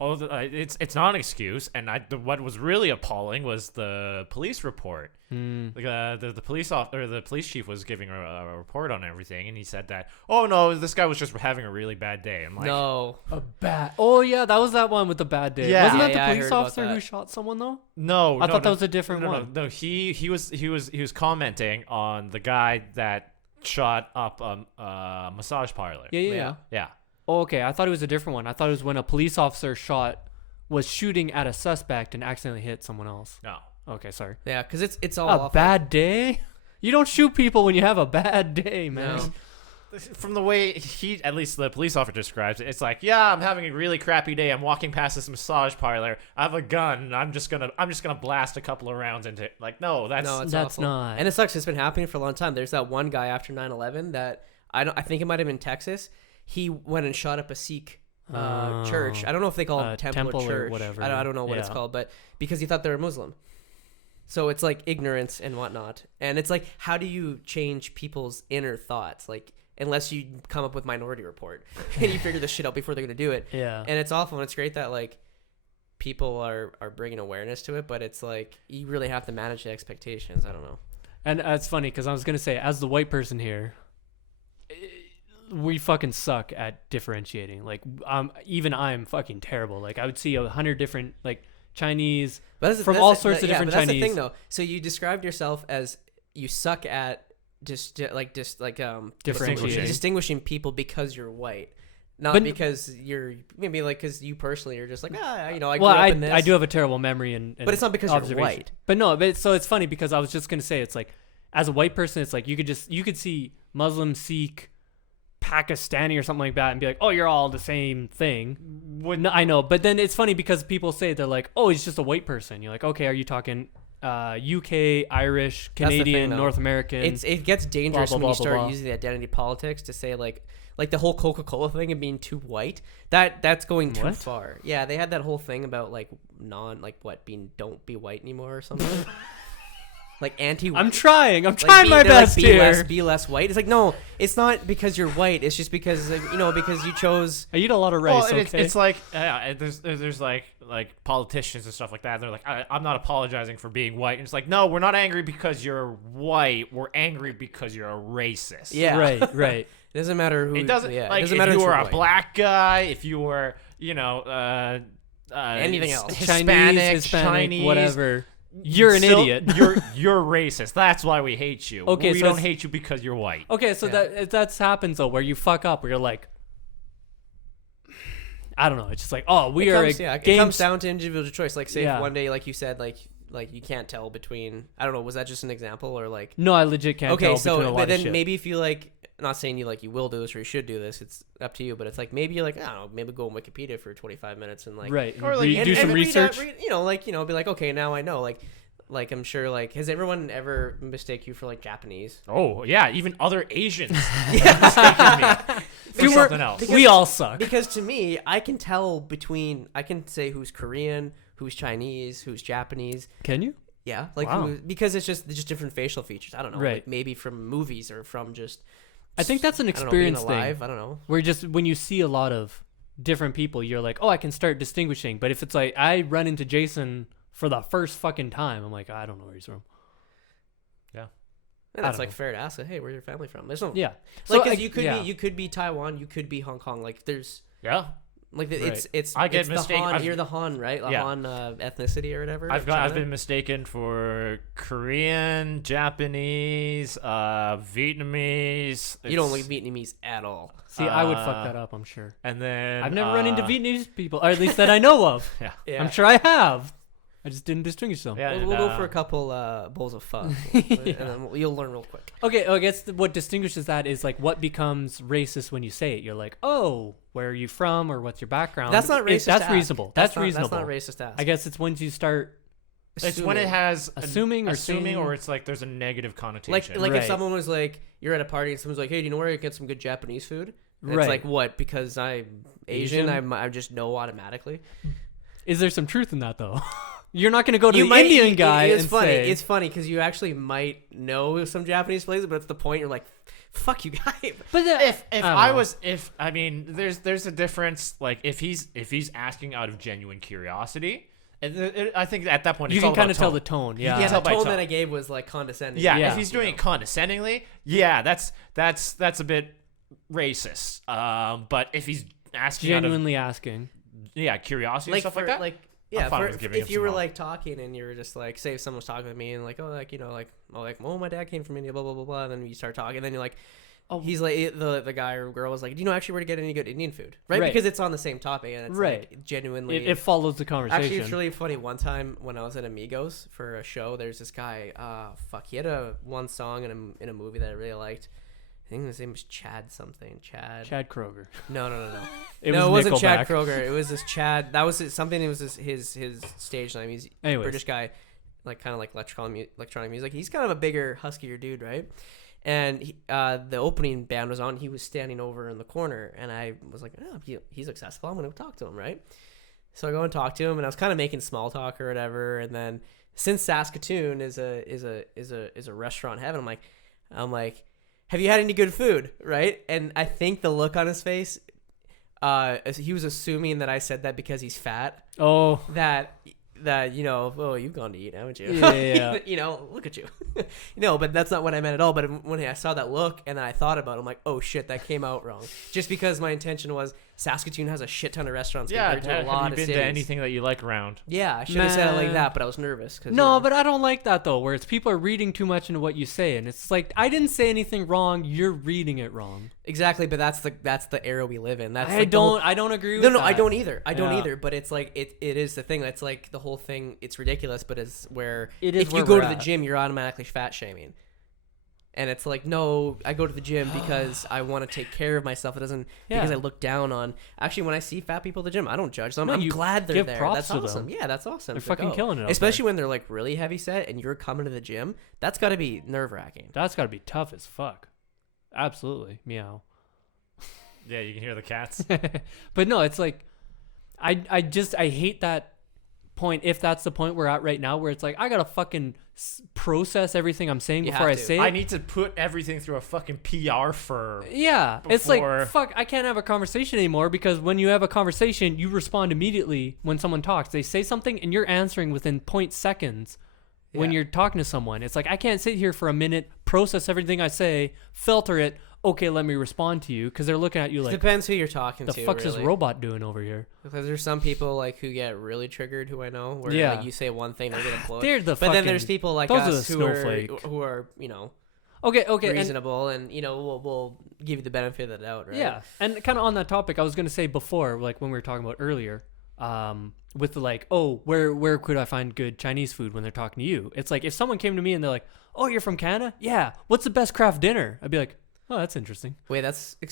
all it's not an excuse. And what was really appalling was the police report. Like the police officer, or the police chief was giving a report on everything, and he said that, oh no, this guy was just having a really bad day. I'm like, No. A bad... Oh, yeah, that was that one with the bad day. Yeah. Wasn't that Yeah, I the heard police about officer that. who shot someone, though? no, I no, thought that no, was a different one. No, he was commenting on the guy that shot up a massage parlor. Yeah. Yeah. Oh, okay. I thought it was a different one. I thought it was when a police officer was shooting at a suspect and accidentally hit someone else. No. Okay, sorry. Yeah, because it's all A off bad day? You don't shoot people when you have a bad day, man. No. From the way at least the police officer describes it, it's like, yeah, I'm having a really crappy day. I'm walking past this massage parlor. I have a gun. And I'm just gonna blast a couple of rounds into it. Like, no, that's It's That's awful. not. And it sucks. It's been happening for a long time. There's that one guy after 9/11 that I think it might have been Texas. He went and shot up a Sikh church. I don't know if they call it temple or church. whatever. I don't know what it's Yeah. called, but because he thought they were Muslim. So it's like ignorance and whatnot. And it's like, how do you change people's inner thoughts? Like, unless you come up with Minority Report and you figure this shit out before they're going to do it. Yeah. And it's awful. And it's great that like people are bringing awareness to it, but it's like, you really have to manage the expectations. I don't know. And it's funny because I was going to say, as the white person here, we fucking suck at differentiating. Like, even I'm fucking terrible. Like, I would see 100 different, like, Chinese from all sorts of different That's Chinese. the thing, though. So you described yourself as you suck at distinguishing people because you're white, not But- because you're maybe like because you personally are just like I grew Well, up in this. I do have a terrible memory and But it's not because you're observation. white. But no, so it's funny because I was just gonna say, it's like, as a white person, it's like you could see Muslim, Sikh, Pakistani or something like that and be like, oh, you're all the same thing. No, I know, but then it's funny because people say, they're like, oh, he's just a white person. You're like, okay, are you talking UK, Irish, That's the thing, Canadian, though. North American? It gets dangerous blah, when you blah, blah, start blah. using the identity politics to say like the whole Coca-Cola thing and being too white. That's going too What? far. Yeah, they had that whole thing about like don't be white anymore or something. Like anti. I'm trying like, my they're like, best here. Be less white. It's like, no, it's not because you're white. It's just because like, because you chose. I eat a lot of rice. Well, and Okay, it's like there's like politicians and stuff like that. And they're like, I'm not apologizing for being white. And it's like, no, we're not angry because you're white. We're angry because you're a racist. Yeah. right. It doesn't matter who. It doesn't. Yeah, Like, it doesn't if matter you if were you're a white. black guy, if you were, Anything else. Hispanic, Chinese, whatever. You're an still- idiot. You're racist. That's why we hate you. Okay, we so don't it's- hate you because you're white. Okay, so Yeah. that's happens though, where you fuck up, where you're like, I don't know. It's just like, oh, we are It comes down to individual choice. Like, say Yeah. if one day, like you said, like you can't tell between. I don't know. Was that just an example or like? No, I legit can't Okay, tell so between a lot but of then shit. maybe if you like, not saying you will do this or you should do this. It's up to you. But it's like maybe you're like, I don't know, maybe go on Wikipedia for 25 minutes and like right, or, like, do some read research. be like, okay, now I know. Like I'm sure, like, has everyone ever mistake you for like Japanese? Oh yeah, even other Asians mistaken me for You were- something else. we all suck. Because to me, I can say who's Korean, who's Chinese, who's Japanese. Can you? Yeah, like Wow. because it's just different facial features. I don't know, Right. like maybe from movies or from just. I think that's an I don't know, being experience thing. alive. I don't know. Where just when you see a lot of different people, you're like, oh, I can start distinguishing. But if it's like I run into Jayson for the first fucking time, I'm like, I don't know where he's from. And I that's don't like know. fair to ask. Like, hey, where's your family from? There's no Yeah. like So, 'cause I- you could yeah. you could be Taiwan, you could be Hong Kong. Like there's Yeah. like Right. it's I get it's the mistaken- Han. I've- You're the Han, right? The Yeah. Han ethnicity or whatever. I've of I've China. been mistaken for Korean, Japanese, Vietnamese. You don't It's- look Vietnamese at all. See, I would fuck that up, I'm sure. And then I've never run into Vietnamese people, or at least that I know of. Yeah. Yeah. I'm sure I have. I just didn't distinguish them. Yeah. We'll and, go for a couple bowls of pho, Yeah. and then you'll learn real quick. Okay, I guess what distinguishes that is like what becomes racist when you say it. You're like, oh, where are you from, or what's your background? That's not racist. to That's ask. reasonable. That's not, reasonable. That's not racist to ask. I guess it's once you start. It's when it has Assuming or assuming, saying- or it's like there's a negative connotation. like Right. if someone was like, you're at a party and someone's like, hey, do you know where I can get some good Japanese food? And Right. It's like, what? Because I'm Asian, Asian? I just know automatically. Is there some truth in that though? You're not going to go to You the might- Indian guy It's and funny. say, It's funny because you actually might know some Japanese places, but at the point you're like, fuck you guys. but if don't I know. was if I mean there's a difference, like if he's asking out of genuine curiosity, and I think at that point you it's can all kind about of tell tone. the tone. can Yeah. Yeah, tell the by tone tone. that I gave was like condescending. Yeah, Yeah. if he's doing it condescendingly, yeah, that's a bit racist. But if he's asking Genuinely asking. out of curiosity and like stuff for, like that, yeah, fine for, with giving if him you some were love. like talking and you were just like, say if someone was talking with me and like, oh, like, you know, like, oh, my dad came from India, blah blah blah blah, and then you start talking, and then you're like, Oh. he's like, the guy or girl was like, do you know actually where to get any good Indian food, right? Right. Because it's on the same topic and it's Right. like genuinely. It follows the conversation. Actually, it's really funny. One time when I was at Amigos for a show, there's this guy. He had one song in a movie that I really liked. I think his name was Chad something. Chad Kroger. No. It No, it wasn't Chad Nickelback. Kroger. It was this Chad. That was something. It was his stage name. He's a Anyways. British guy, like kind of like electronic music. He's kind of a bigger, huskier dude, right? And the opening band was on. He was standing over in the corner, and I was like, "Oh, he's accessible. I'm going to talk to him, right?" So I go and talk to him, and I was kind of making small talk or whatever. And then since Saskatoon is a restaurant heaven, I'm like, have you had any good food, right? And I think the look on his face, he was assuming that I said that because he's fat. Oh. That you know, oh, you've gone to eat, haven't you? Yeah. You know, look at you. No, but that's not what I meant at all. But when I saw that look and I thought about it, I'm like, oh shit, that came out wrong. Just because my intention was Saskatoon has a shit ton of restaurants yeah, compared to a have lot you of been cities. to anything that you like around? Yeah, I should have said it like Man. that, but I was nervous. Cause, No, but I don't like that though, where it's people are reading too much into what you say, and it's like I didn't say anything wrong. You're reading it wrong. exactly. But that's the era we live in. That's I like the whole- don't agree with No, that. I don't either. I don't Yeah. either. But it's like it is the thing. That's like the whole thing. It's ridiculous, but it's where It is if where you go we're to the at. gym, you're automatically fat shaming. And it's like, no, I go to the gym because I want to take care of myself. It doesn't because Yeah. I look down on. Actually, when I see fat people at the gym, I don't judge them. No, I'm you glad they're give there. props That's to them. awesome. Yeah, that's awesome. They're to fucking go. killing it out Especially when they're like really heavy set and you're coming to the gym. That's got to be nerve wracking. That's got to be tough as fuck. Absolutely, meow. Yeah, you can hear the cats. But no, it's like I hate that point. If that's the point we're at right now, where it's like I gotta fucking process everything I'm saying You before I have to. say it. I need to put everything through a fucking PR firm. Yeah, it's like before- fuck. I can't have a conversation anymore because when you have a conversation, you respond immediately when someone talks. They say something and you're answering within 0.0 seconds. When Yeah. you're talking to someone, it's like I can't sit here for a minute, process everything I say, filter it. Okay, let me respond to you because they're looking at you like, Depends who you're talking the to. fuck's really. this robot doing over here? Because there's some people like who get really triggered, who I know, where Yeah. like you say one thing, they're gonna blow. They're the But then fucking- there's people like those are us the who snowflake. are you know Okay, and reasonable, and you know we'll give you the benefit of the doubt, right? yeah, and kind of on that topic, I was gonna say before, like when we were talking about earlier, with the like, oh, where could I find good Chinese food when they're talking to you? It's like if someone came to me and they're like, oh, you're from Canada? Yeah. What's the best craft dinner? I'd be like, oh, that's interesting. Wait, that's not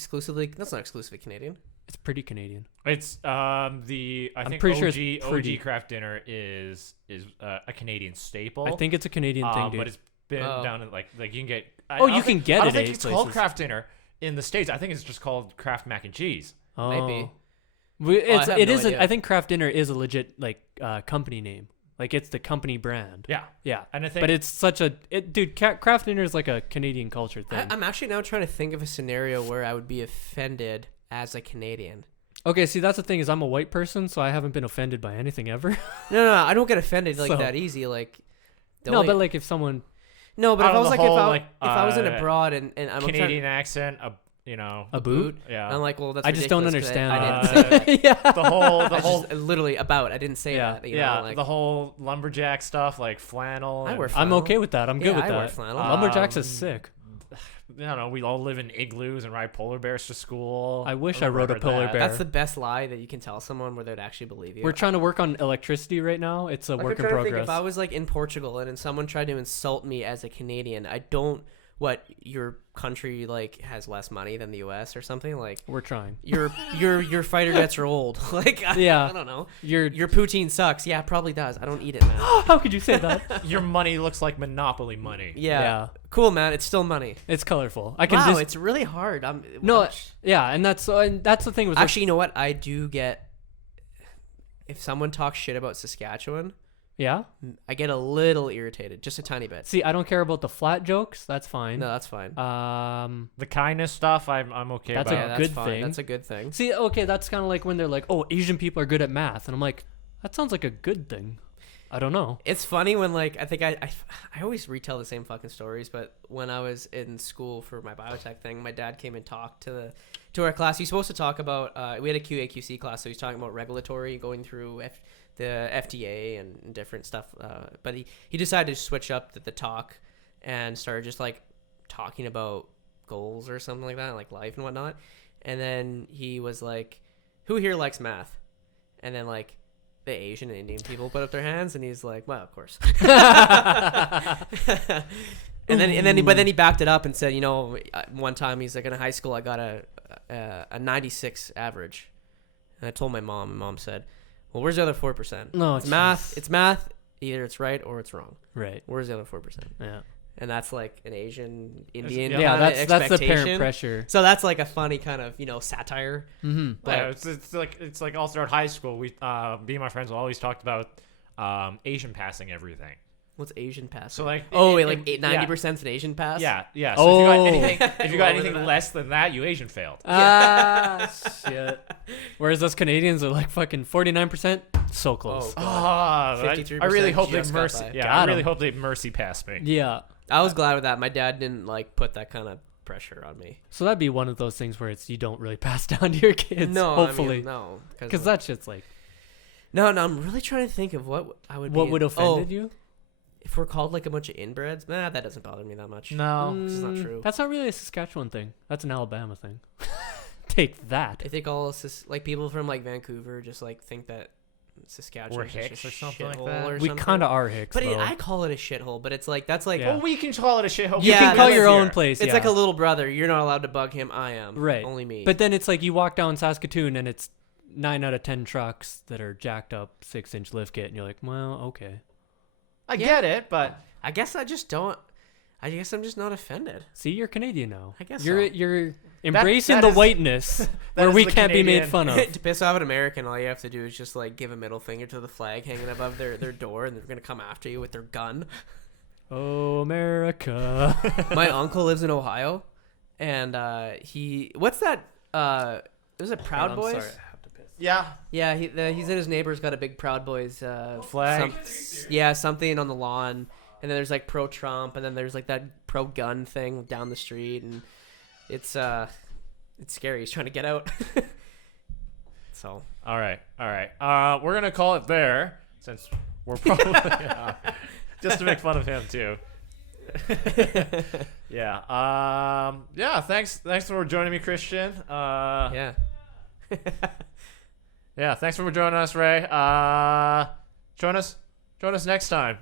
exclusively Canadian. It's pretty Canadian. It's I think pretty OG, sure it's pretty. OG craft dinner is a Canadian staple. I think it's a Canadian thing, dude. but it's been Oh. down in like you can get. Oh, you can get I don't it think at it's called places. craft dinner in the States. I think it's just called craft mac and cheese. Oh. Maybe. It's, have it no isn't. idea. I think craft dinner is a legit like company name. Like it's the company brand. Yeah, Yeah. and I think. But it's such a dude. Craft dinner is like a Canadian culture thing. I'm actually now trying to think of a scenario where I would be offended as a Canadian. Okay, see, that's the thing is I'm a white person, so I haven't been offended by anything ever. No, I don't get offended like So- that easy. Like, the No, only- but like if someone, no, but if Out I of was the like, whole, if I was in abroad and I'm Canadian accent, you know, a boot. yeah. I'm like, well, that's I just don't ridiculous 'cause understand I didn't say that. yeah. the whole I just literally about. I didn't say Yeah. that. You yeah, know, like, the whole lumberjack stuff, like flannel. I and- wear I'm flannel. okay with that. I'm good Yeah, with I that. wear flannel. Lumberjacks is sick. I don't know. We all live in igloos and ride polar bears to school. I wish I rode a remember polar that. bear. That's the best lie that you can tell someone where they'd actually believe you. We're trying to work on electricity right now. It's a Like, work I'm in trying to think, progress. if I was like in Portugal and then someone tried to insult me as a Canadian, I don't. What, your country like has less money than the U.S. or something? Like, We're trying. your fighter jets are old. Like, Yeah. I don't know. Your Your poutine sucks. Yeah, it probably does. I don't eat it, man. how could you say that? Your money looks like Monopoly money. Yeah. Yeah. Cool, man. It's still money. It's colorful. I can Wow, just it's really hard. no. Yeah, and that's the thing with Actually, you know what? I do get. If someone talks shit about Saskatchewan, yeah. I get a little irritated, just a tiny bit. See, I don't care about the flat jokes. That's fine. No, that's fine. The kindness stuff, I'm okay That's about. a that's good fine. thing. That's a good thing. See, okay, that's kind of like when they're like, "Oh, Asian people are good at math," and I'm like, "That sounds like a good thing." I don't know. It's funny when like I think I always retell the same fucking stories, but when I was in school for my biotech thing, my dad came and talked to our class. He's supposed to talk about we had a QA/QC class, so he's talking about regulatory, going through the FDA and different stuff. But he decided to switch up the talk and started just like talking about goals or something like that, like life and whatnot. And then he was like, "Who here likes math?" And then like the Asian and Indian people put up their hands, and he's like, "Well, of course." But then he backed it up and said, you know, one time he's like, in high school I got a 96 average, and I told my mom, and mom said, "Well, where's the other 4%? No, it's math. It's math. Either it's right or it's wrong. Right. Where's the other 4%?" Yeah. And that's like an Asian Indian Yeah, Yeah, kinda that's the parent expectation. pressure. So that's like a funny kind of, you know, satire. Mm-hmm. But Yeah, it's like all throughout high school. We me and my friends always talked about Asian passing everything. what's Asian pass? So like oh, it- wait, like it- 90%'s an Asian pass. Yeah, yeah. So Oh. if you got Lower anything than that. less than that, you Asian failed. Ah, shit. Whereas those Canadians are like fucking 49%. So close. Oh. Ah, I 53% really hope they just got mercy. by. Yeah, Got I really 'em. hope they mercy pass me. Yeah. I was glad with that. My dad didn't like put that kind of pressure on me. So that'd be one of those things where it's you don't really pass down to your kids. No, hopefully. I mean, no, Because that shit's like, no. I'm really trying to think of what I would. what be would offended you? If we're called like a bunch of inbreds, that doesn't bother me that much. No. This is not true. That's not really a Saskatchewan thing. That's an Alabama thing. Take that. I think all like people from like Vancouver just like think that Saskatchewan We're is just hicks a or something like shithole that. or We something. kind of are Hicks, But though. I call it a shithole. But it's like that's like Yeah. Well, we can call it a shithole. You Yeah, can call that's your here. own place. it's yeah. like a little brother. You're not allowed to bug him. I am. Right. Only me. But then it's like you walk down Saskatoon and it's 9 out of 10 trucks that are jacked up 6-inch lift kit, and you're like, well, okay. I get it, but I guess I just don't. I guess I'm just not offended. See, you're Canadian now. I guess you're so. you're embracing that the is- whiteness where is we the can't be made Canadian- fun of. To piss off an American, all you have to do is just like give a middle finger to the flag hanging above their door, and they're gonna come after you with their gun. Oh, America. My uncle lives in Ohio, and what's that? Was it Proud Boys? I'm sorry, I have to piss. yeah. Yeah, he's in his neighbor's got a big Proud Boys Flag? something on the lawn, and then there's like pro Trump, and then there's like that pro gun thing down the street, and it's scary. He's trying to get out. So All right. We're gonna call it there since we're probably just to make fun of him too. Yeah. Yeah. Thanks for joining me, Christian. yeah, Yeah. Thanks for joining us, Ray. Join us next time.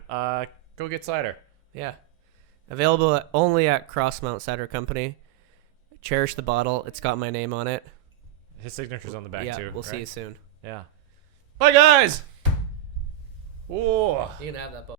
Go get cider. yeah. Available only at Crossmount Cider Company. Cherish the bottle. It's got my name on it. His signature's on the back Yeah, too. we'll see right? you soon. Yeah. Bye, guys. Whoa. You can have that bottle.